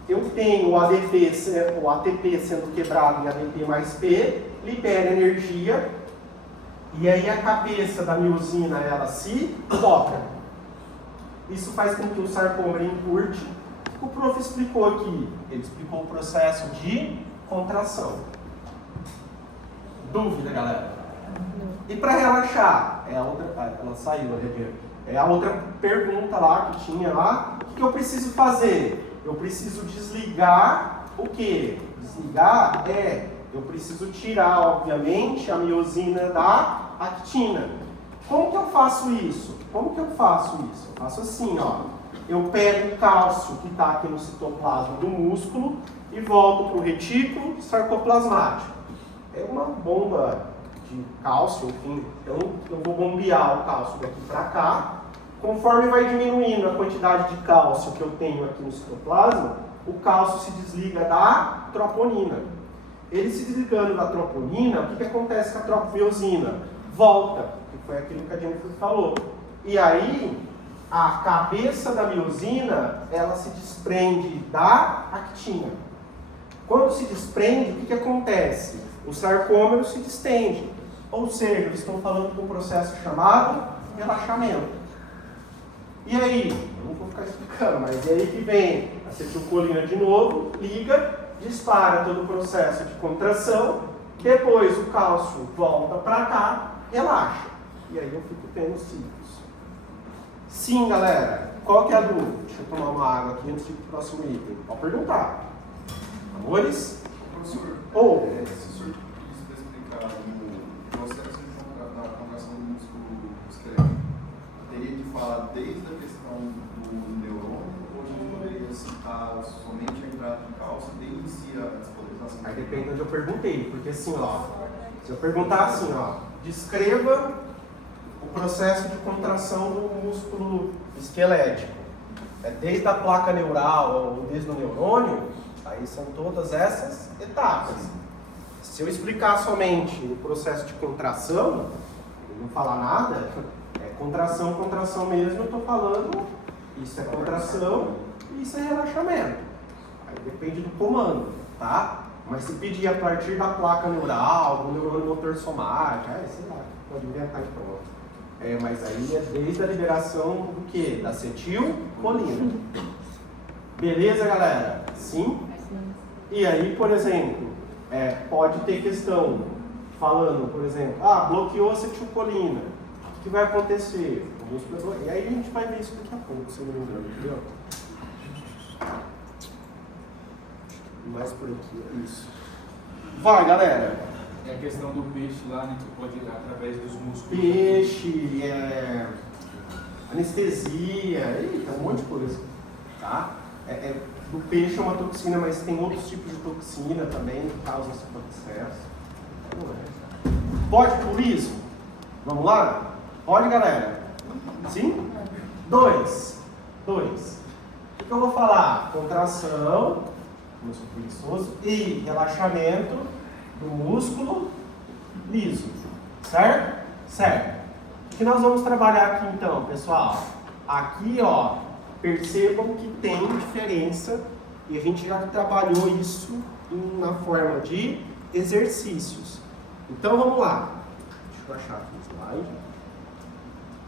Eu tenho o ATP sendo quebrado em ADP mais P, libera energia, e aí a cabeça da miosina ela se toca. Isso faz com que o sarcômero encurte. O que o prof explicou aqui? Ele explicou o processo de contração. Dúvida, galera? E para relaxar, ela saiu, né? É a outra pergunta lá que tinha lá. O que eu preciso fazer? Eu preciso desligar o quê? Desligar eu preciso tirar, obviamente, a miosina da actina. Como que eu faço isso? Eu faço assim, ó. Eu pego o cálcio que está aqui no citoplasma do músculo e volto para o retículo sarcoplasmático. É uma bomba de cálcio, enfim. Então, eu vou bombear o cálcio daqui para cá. Conforme vai diminuindo a quantidade de cálcio que eu tenho aqui no citoplasma, o cálcio se desliga da troponina. Ele se desligando da troponina, o que acontece com a tropomiosina? Volta, que foi aquilo que a Jennifer falou. E aí, a cabeça da miosina, ela se desprende da actina. Quando se desprende, o que acontece? O sarcômero se distende. Ou seja, eles estão falando de um processo chamado relaxamento. E aí, eu não vou ficar explicando, mas é aí que vem a acetilcolina de novo, liga, dispara todo o processo de contração, depois o cálcio volta para cá, relaxa. E aí eu fico tendo ciclos. Sim, galera, qual que é a dúvida? Deixa eu tomar uma água aqui antes de ir para o próximo item. Pode perguntar. Amores? Professor, se o senhor pudesse explicar o processo da contração do músculo esquelético, teria que falar desde a questão do neurônio ou a gente poderia citar somente a entrada de cálcio desde a despolarização? Aí depende de onde eu perguntei, porque assim, ó, se eu perguntar assim, ó, descreva o processo de contração do músculo esquelético. É desde a placa neural ou desde o neurônio, aí são todas essas etapas. Se eu explicar somente o processo de contração, e não falar nada, contração mesmo, eu estou falando, isso é contração e isso é relaxamento. Aí depende do comando, tá? Mas se pedir a partir da placa neural, do neurônio motor somático, sei lá, pode inventar e pronto. Mas aí é desde a liberação do quê? Da acetilcolina. Beleza, galera? Sim? E aí, por exemplo, pode ter questão falando, por exemplo, bloqueou a acetilcolina. O que vai acontecer? E aí a gente vai ver isso daqui a pouco, se eu não me engano, entendeu? Mais por aqui, isso. Vai, galera! É a questão do peixe lá, né, que pode ir através dos músculos. Peixe, anestesia, um monte de coisa, tá? Do peixe é uma toxina, mas tem outros tipos de toxina também que causam esse processo. Pode pulismo? Vamos lá? Pode, galera? Sim? 2. O que eu vou falar? Contração, músculo preguiçoso, e relaxamento do músculo liso. Certo? Certo. O que nós vamos trabalhar aqui então, pessoal? Aqui, ó, percebam que tem diferença e a gente já trabalhou isso na forma de exercícios. Então vamos lá. Deixa eu achar aqui o slide.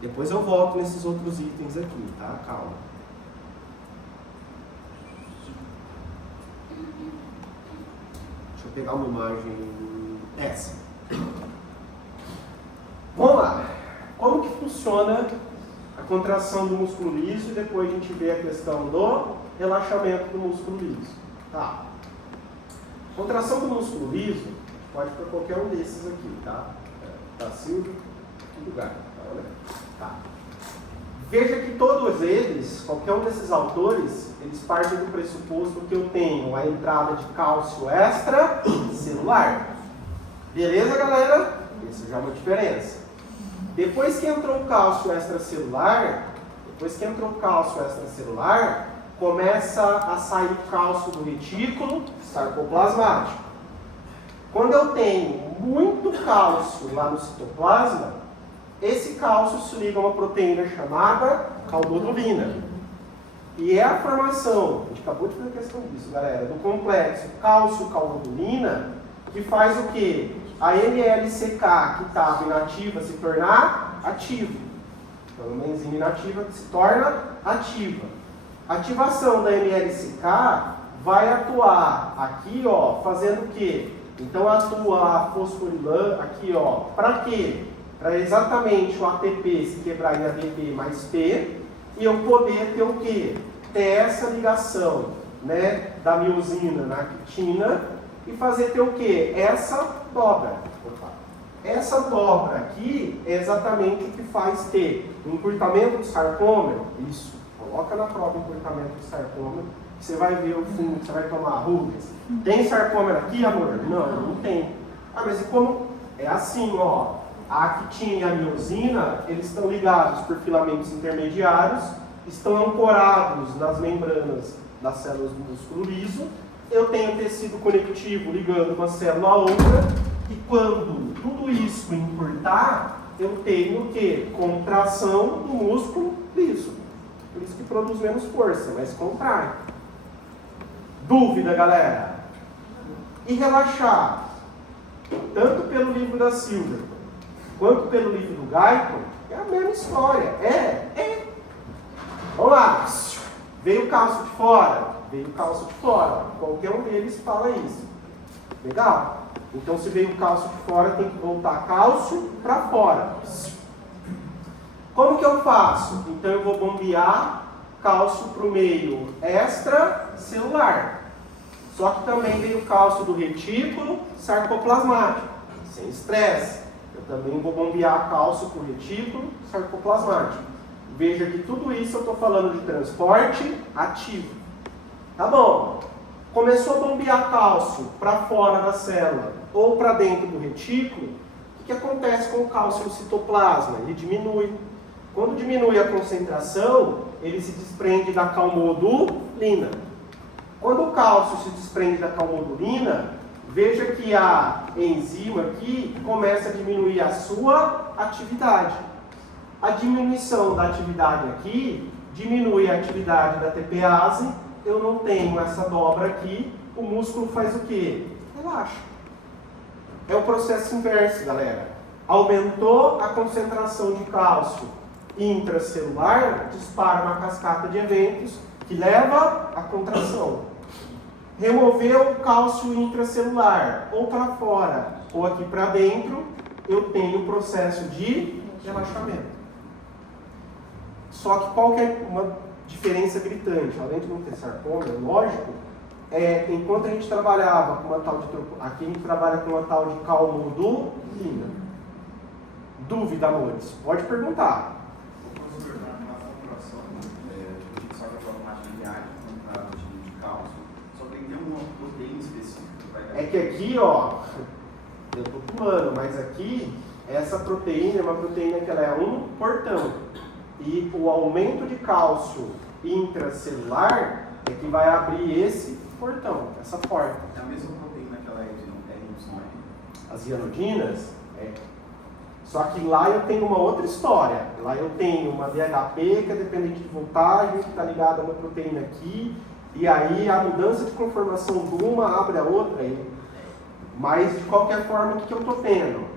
Depois eu volto nesses outros itens aqui, tá? Calma. Deixa eu pegar uma imagem essa. Vamos lá. Como que funciona a contração do músculo liso e depois a gente vê a questão do relaxamento do músculo liso. Tá. Contração do músculo liso pode para qualquer um desses aqui, tá? Tá, Silvio? Que lugar? Tá. Veja que todos eles, qualquer um desses autores, eles partem do pressuposto que eu tenho a entrada de cálcio extracelular. Beleza, galera? Isso já é uma diferença. Depois que entrou o cálcio extracelular, começa a sair cálcio do retículo sarcoplasmático. Quando eu tenho muito cálcio lá no citoplasma, esse cálcio se liga a uma proteína chamada caudolina. E é a formação, a gente acabou de fazer questão disso, galera, do complexo cálcio-caudolina que faz o quê? A MLCK que estava inativa se tornar ativa. Então, uma enzima inativa que se torna ativa. A ativação da MLCK vai atuar aqui, ó, fazendo o quê? Então atua a fosforilase aqui, ó, para quê? Para exatamente o ATP se quebrar em ADP mais P e eu poder ter o quê? Ter essa ligação, né, da miosina na quitina e fazer ter o quê? Essa dobra. Essa dobra aqui é exatamente o que faz ter um encurtamento do sarcômero. Isso, coloca na prova o encurtamento do sarcômero, que você vai ver o fundo que você vai tomar rugas. Tem sarcômero aqui, amor? Não tem. Ah, mas e como? É assim, ó. A actina e a miosina, eles estão ligados por filamentos intermediários, estão ancorados nas membranas das células do músculo liso. Eu tenho tecido conectivo ligando uma célula a outra, e quando tudo isso encurtar, eu tenho o quê? Contração do músculo liso. Por isso que produz menos força, mas contrai. Dúvida, galera? E relaxar, tanto pelo livro da Silvia, quanto pelo livro do Guyton, é a mesma história. Vamos lá. Veio o cálcio de fora. Qualquer um deles fala isso. Legal? Então, se veio o cálcio de fora, tem que voltar cálcio para fora. Como que eu faço? Então, eu vou bombear cálcio para o meio extracelular. Só que também veio o cálcio do retículo sarcoplasmático. Sem estresse. Eu também vou bombear cálcio para o retículo sarcoplasmático. Veja que tudo isso eu estou falando de transporte ativo. Tá bom. Começou a bombear cálcio para fora da célula ou para dentro do retículo, o que acontece com o cálcio no citoplasma? Ele diminui. Quando diminui a concentração, ele se desprende da calmodulina. Quando o cálcio se desprende da calmodulina, veja que a enzima aqui começa a diminuir a sua atividade. A diminuição da atividade aqui diminui a atividade da TPase. Eu não tenho essa dobra aqui, o músculo faz o quê? Relaxa. É o processo inverso, galera. Aumentou a concentração de cálcio intracelular, dispara uma cascata de eventos que leva à contração. Removeu o cálcio intracelular, ou para fora, ou aqui para dentro, eu tenho o processo de relaxamento. Só que qual que é uma diferença gritante? Além de não ter sarcômero, lógico, enquanto a gente trabalhava com uma tal de aqui a gente trabalha com uma tal de calmodulina. Dúvida, amores? Pode perguntar. Professor, na formulação, a gente sabe a forma de cálcio, só tem que ter uma proteína específica. É que aqui, ó, eu tô pulando, mas aqui essa proteína é uma proteína que ela é um portão. E o aumento de cálcio intracelular é que vai abrir esse portão, essa porta. É a mesma proteína que ela é de RY. As ianodinas, só que lá eu tenho uma outra história. Lá eu tenho uma DHP que é dependente de voltagem, que está ligada a uma proteína aqui, e aí a mudança de conformação de uma abre a outra. Mas de qualquer forma, o que eu estou tendo?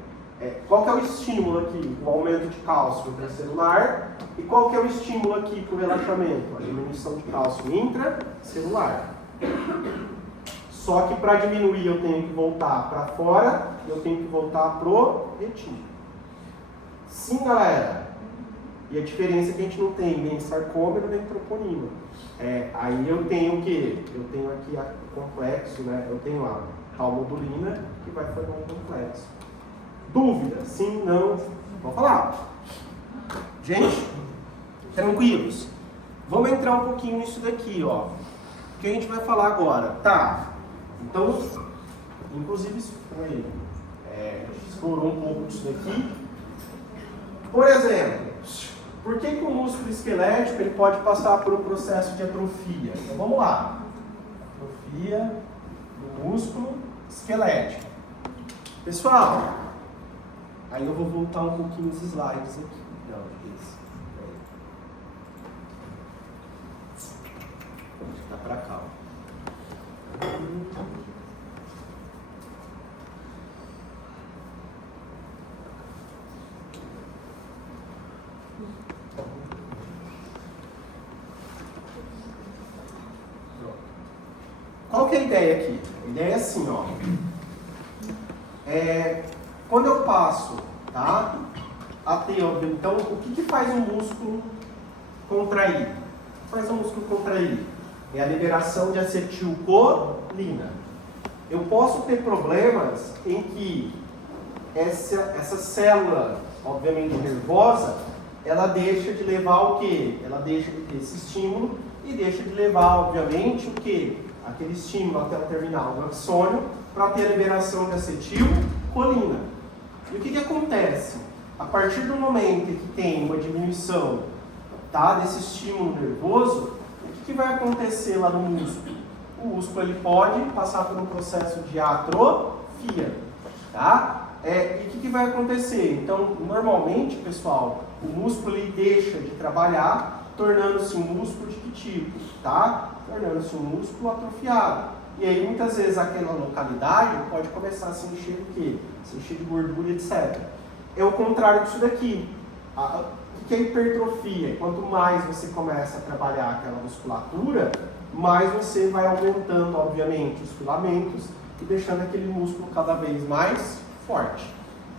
Qual que é o estímulo aqui? O aumento de cálcio intracelular. E qual que é o estímulo aqui para o relaxamento? A diminuição de cálcio intracelular. Só que para diminuir eu tenho que voltar para fora, eu tenho que voltar pro retículo. Sim, galera. E a diferença é que a gente não tem nem sarcômero nem troponina. Aí eu tenho o quê? Eu tenho aqui o complexo, né? Eu tenho a calmodulina que vai formar um complexo. Dúvida? Sim, não? Vamos falar. Gente, tranquilos. Vamos entrar um pouquinho nisso daqui, ó. O que a gente vai falar agora? Tá. Então, inclusive, isso aí. A gente explorou um pouco disso daqui. Por exemplo, por que o músculo esquelético ele pode passar por um processo de atrofia? Então vamos lá. Atrofia do músculo esquelético. Pessoal, aí eu vou voltar um pouquinho os slides aqui. Não, esse. Vou ficar para cá. Qual que é a ideia aqui? A ideia é assim, ó. Quando eu passo, tá? A ter, então, o que faz um músculo contrair? O que faz um músculo contrair? É a liberação de acetilcolina. Eu posso ter problemas em que essa célula, obviamente nervosa, ela deixa de levar o quê? Ela deixa de ter esse estímulo e deixa de levar, obviamente, o quê? Aquele estímulo até o terminal do axônio para ter a liberação de acetilcolina. E o que acontece? A partir do momento que tem uma diminuição, tá, desse estímulo nervoso, o que vai acontecer lá no músculo? O músculo ele pode passar por um processo de atrofia, tá? E o que vai acontecer? Então, normalmente, pessoal, o músculo ele deixa de trabalhar, tornando-se um músculo de que tipo? Tá? Tornando-se um músculo atrofiado. E aí, muitas vezes, aquela localidade pode começar a se encher de quê? Se encher de gordura, etc. É o contrário disso daqui. O que é hipertrofia? Quanto mais você começa a trabalhar aquela musculatura, mais você vai aumentando, obviamente, os filamentos e deixando aquele músculo cada vez mais forte.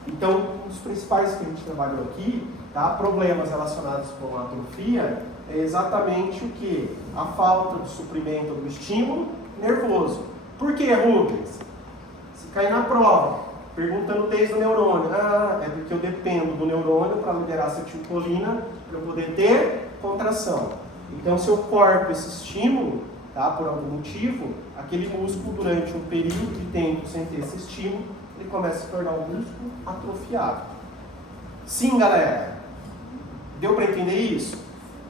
Então, um dos principais que a gente trabalhou aqui, tá? Problemas relacionados com a atrofia, é exatamente o que? A falta de suprimento do estímulo nervoso. Por que, Rubens? Se cair na prova, perguntando desde o neurônio. É porque eu dependo do neurônio para liberar acetilcolina para eu poder ter contração. Então, se eu corto esse estímulo, tá, por algum motivo, aquele músculo, durante um período de tempo sem ter esse estímulo, ele começa a se tornar um músculo atrofiado. Sim, galera? Deu para entender isso?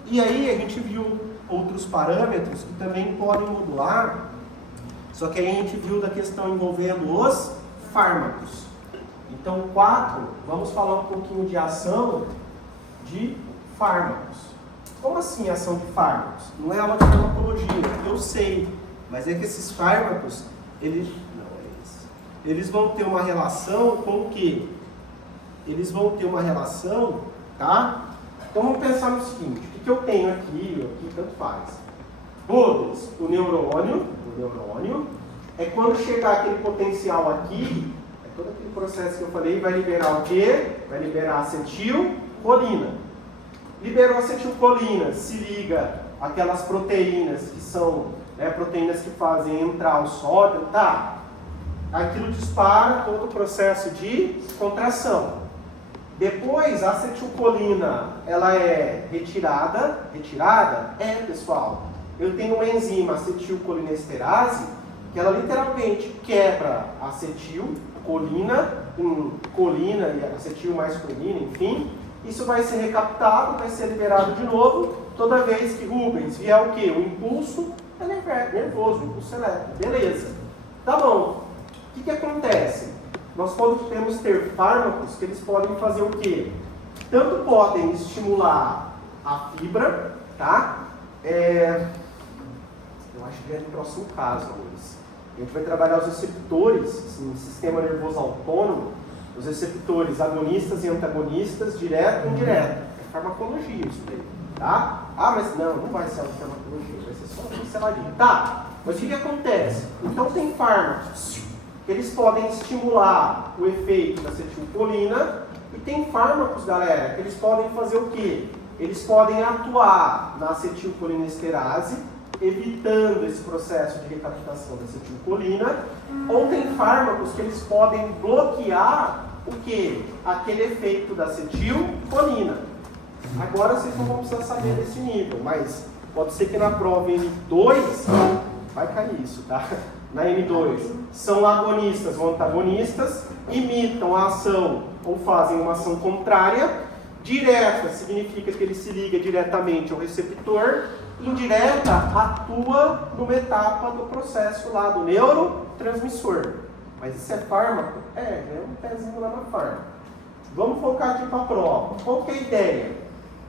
E aí a gente viu outros parâmetros que também podem modular, só que aí a gente viu da questão envolvendo os fármacos. Então, 4, vamos falar um pouquinho de ação de fármacos. Como assim ação de fármacos? Não é aula de farmacologia, eu sei, mas é que esses fármacos, eles vão ter uma relação com o quê? Eles vão ter uma relação, tá? Então vamos pensar no seguinte, o que eu tenho aqui tanto faz. Rubens, o neurônio é quando chegar aquele potencial aqui, todo aquele processo que eu falei, vai liberar o quê? Vai liberar acetilcolina. Liberou acetilcolina, se liga aquelas proteínas que são proteínas que fazem entrar o sódio, tá? Aquilo dispara todo o processo de contração. Depois, a acetilcolina, ela é retirada? Pessoal. Eu tenho uma enzima, acetilcolinesterase, que ela literalmente quebra a acetilcolina em colina e acetil mais colina, enfim. Isso vai ser recaptado, vai ser liberado de novo, toda vez que Rubens vier o quê? O impulso nervoso, o impulso elétrico. Beleza. Tá bom. O que acontece? Nós podemos ter fármacos que eles podem fazer o quê? Tanto podem estimular a fibra, tá? Eu acho que é no próximo caso, Luiz. A gente vai trabalhar os receptores, no sistema nervoso autônomo, os receptores agonistas e antagonistas, direto e indireto. É farmacologia isso daí, tá? Ah, mas não vai ser farmacologia, vai ser só uma pinceladinha. Tá, mas o que acontece? Então tem fármacos que eles podem estimular o efeito da acetilcolina e tem fármacos, galera, que eles podem fazer o quê? Eles podem atuar na acetilcolinesterase, evitando esse processo de recaptação da acetilcolina, ou tem fármacos que eles podem bloquear o quê? Aquele efeito da acetilcolina. Agora vocês não vão precisar saber desse nível, mas pode ser que na prova N2, vai cair isso, tá? Na N2, são agonistas ou antagonistas, imitam a ação ou fazem uma ação contrária. Direta significa que ele se liga diretamente ao receptor. Indireta atua numa etapa do processo lá do neurotransmissor. Mas isso é fármaco? É um pezinho lá na fármaco. Vamos focar aqui para a prova. Qual que é a ideia?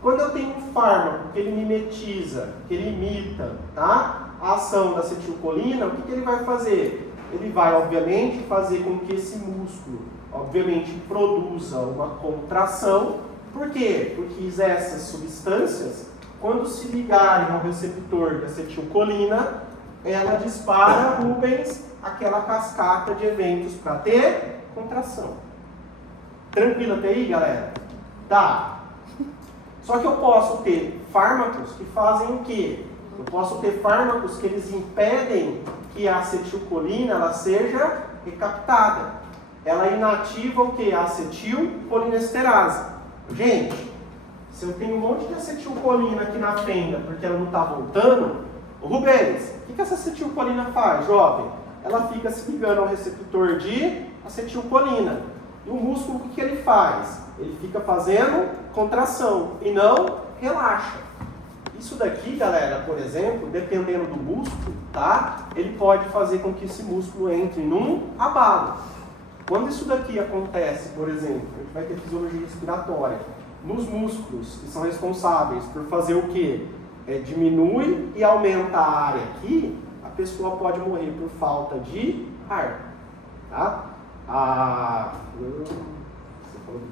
Quando eu tenho um fármaco que ele mimetiza, que ele imita, tá? A ação da acetilcolina, o que ele vai fazer? Ele vai, obviamente, fazer com que esse músculo, obviamente, produza uma contração. Por quê? Porque essas substâncias, quando se ligarem ao receptor de acetilcolina, ela dispara, Rubens, aquela cascata de eventos para ter contração. Tranquilo até aí, galera? Tá. Só que eu posso ter fármacos que fazem o quê? Eu posso ter fármacos que eles impedem que a acetilcolina ela seja recaptada. Ela inativa o quê? A acetilcolinesterase. Gente, se eu tenho um monte de acetilcolina aqui na fenda porque ela não está voltando, Rubens, o que essa acetilcolina faz, jovem? Ela fica se ligando ao receptor de acetilcolina. E o músculo, o que ele faz? Ele fica fazendo contração e não relaxa. Isso daqui, galera, por exemplo, dependendo do músculo, tá? Ele pode fazer com que esse músculo entre num abalo. Quando isso daqui acontece, por exemplo, a gente vai ter fisiologia respiratória. Nos músculos que são responsáveis por fazer o quê? Diminui e aumenta a área aqui, a pessoa pode morrer por falta de ar. Tá? Você falou do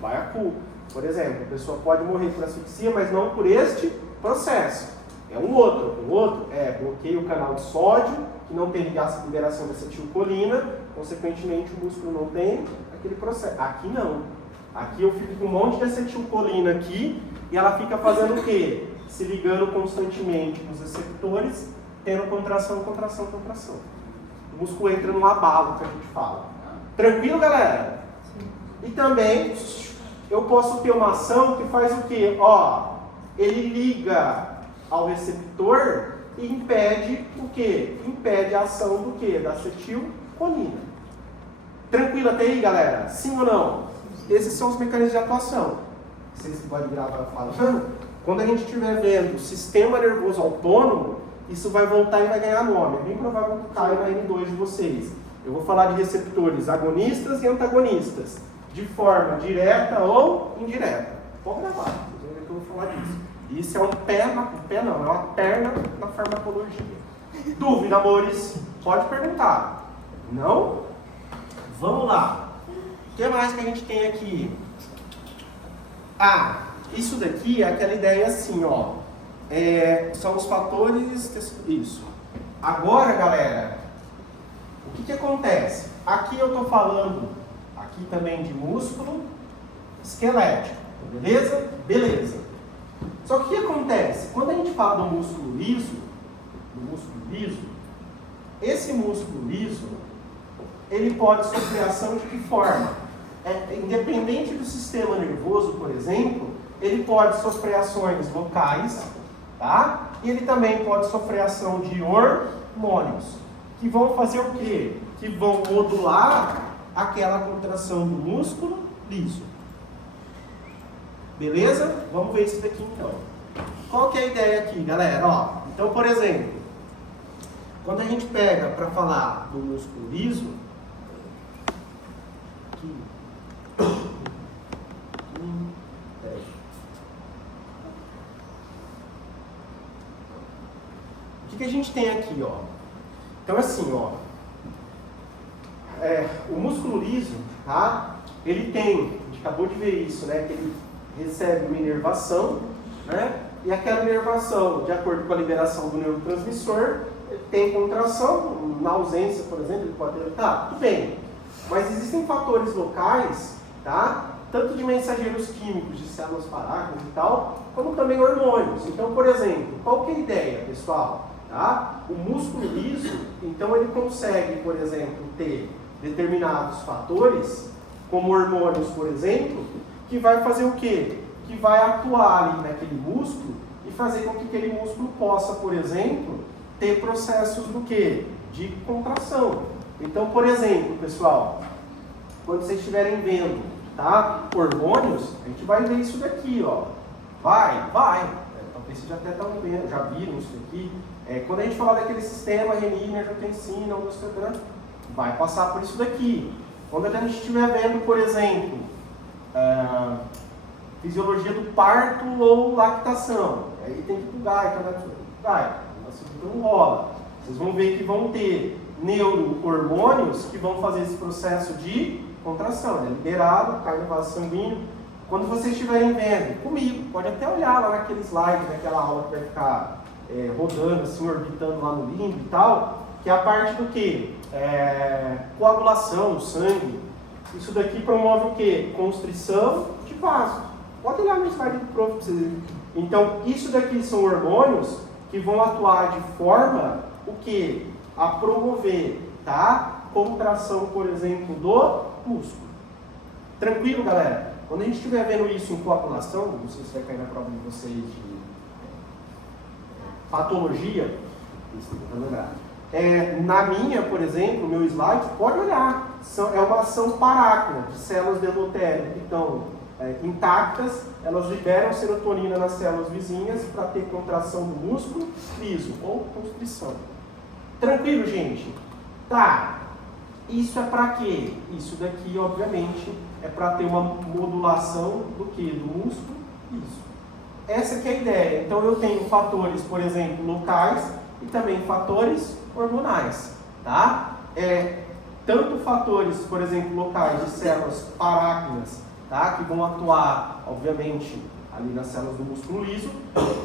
baiacu, por exemplo, a pessoa pode morrer por asfixia, mas não por este processo. É um outro bloqueia o canal de sódio, que não tem liberação de acetilcolina, consequentemente o músculo não tem aquele processo. Aqui não. Aqui eu fico com um monte de acetilcolina aqui e ela fica fazendo o quê? Se ligando constantemente com os receptores, tendo contração, contração, contração. O músculo entra num abalo, que a gente fala. Tranquilo, galera? Sim. E também eu posso ter uma ação que faz o quê? Ele liga ao receptor e impede o quê? Impede a ação do quê? Da acetilcolina. Tranquilo até aí, galera? Sim ou não? Esses são os mecanismos de atuação. Vocês podem gravar falando. Quando a gente estiver vendo o sistema nervoso autônomo, isso vai voltar e vai ganhar nome. É bem provável que caia na N2 de vocês. Eu vou falar de receptores agonistas e antagonistas, de forma direta ou indireta. Pode gravar, vocês vão ver que eu vou falar disso. Isso é é uma perna na farmacologia. Dúvida, amores? Pode perguntar. Não? Vamos lá. O que mais que a gente tem aqui? Isso daqui é aquela ideia assim, são os fatores... Isso. Agora, galera, o que acontece? Aqui eu estou falando, aqui também de músculo esquelético, beleza? Beleza. Só que o que acontece? Quando a gente fala do músculo liso, esse músculo liso, ele pode sofrer ação de que forma? Independente do sistema nervoso, por exemplo, ele pode sofrer ações locais, tá? E ele também pode sofrer ação de hormônios, que vão fazer o quê? Que vão modular aquela contração do músculo liso. Beleza? Vamos ver isso daqui então. Qual que é a ideia aqui, galera? Ó, então, por exemplo, quando a gente pega para falar do músculo liso, aqui, o que a gente tem aqui, ó? Então, assim, ó, o músculo liso, tá? Ele tem, a gente acabou de ver isso, né? Que ele recebe uma inervação, né? E aquela inervação, de acordo com a liberação do neurotransmissor, tem contração, na ausência, por exemplo, ele pode ter... Tá, tudo bem. Mas existem fatores locais, tá? Tanto de mensageiros químicos, de células paráquinas e tal, como também hormônios. Então, por exemplo, qual que é a ideia, pessoal? Tá? O músculo liso, então ele consegue, por exemplo, ter determinados fatores, como hormônios, por exemplo, que vai fazer o quê? Que vai atuar ali naquele músculo e fazer com que aquele músculo possa, por exemplo, ter processos do quê? De contração. Então, por exemplo, pessoal, quando vocês estiverem vendo, tá? Hormônios, a gente vai ver isso daqui, ó. Vai. Talvez vocês já até estão vendo, já viram isso daqui. Quando a gente falar daquele sistema renina, angiotensina, aldosterona, vai passar por isso daqui. Quando a gente estiver vendo, por exemplo, fisiologia do parto ou lactação, aí tem que pugar, então não rola. Vocês vão ver que vão ter neurohormônios que vão fazer esse processo de contração, né? Liberado, cai no vaso sanguíneo. Quando vocês estiverem vendo, comigo, pode até olhar lá naquele slide, naquela aula que vai ficar rodando, assim, orbitando lá no limbo e tal, que é a parte do que? Coagulação, sangue. Isso daqui promove o que? Constrição de vaso. Pode olhar no slide do prof para vocês verem. Então, isso daqui são hormônios que vão atuar de forma, o que? A promover, tá? Contração, por exemplo, do músculo. Tranquilo, galera? Quando a gente estiver vendo isso em coagulação, não sei se vai cair na prova de vocês de patologia, isso não lembrar. Na minha, por exemplo, meu slide, pode olhar. É uma ação paráquina de células do endotélio que estão intactas, elas liberam serotonina nas células vizinhas para ter contração do músculo liso ou constrição. Tranquilo, gente? Tá. Isso é para quê? Isso daqui, obviamente, é para ter uma modulação do que? Do músculo liso. Essa que é a ideia. Então eu tenho fatores, por exemplo, locais e também fatores hormonais, tá? Tanto fatores, por exemplo, locais de células paráquinas, tá? Que vão atuar, obviamente, ali nas células do músculo liso,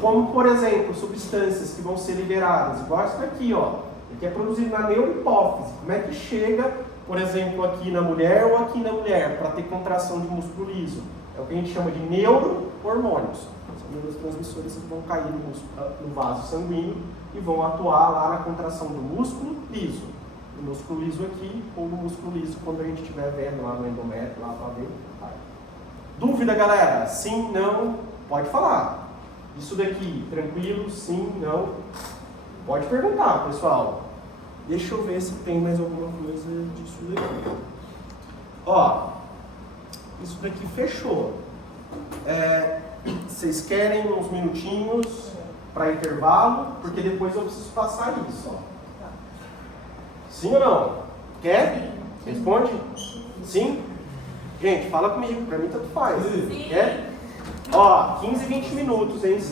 como, por exemplo, substâncias que vão ser liberadas, igual isso daqui, ó, que é produzido na neurohipófise. Como é que chega, por exemplo, aqui na mulher ou aqui na mulher, para ter contração de músculo liso? É o que a gente chama de neurohormônios. São neurotransmissores que vão cair no vaso sanguíneo e vão atuar lá na contração do músculo liso. O músculo liso aqui ou no músculo liso quando a gente estiver vendo lá no endométrio, lá para ver. Vai. Dúvida, galera? Sim, não? Pode falar. Isso daqui, tranquilo? Sim, não? Pode perguntar, pessoal. Deixa eu ver se tem mais alguma coisa disso daqui. Ó, isso daqui fechou. Vocês querem uns minutinhos para intervalo? Porque depois eu preciso passar isso. Ó. Sim ou não? Quer? Responde? Sim? Gente, fala comigo. Para mim tanto faz. Sim. Quer? Ó, 15, 20 minutos, hein?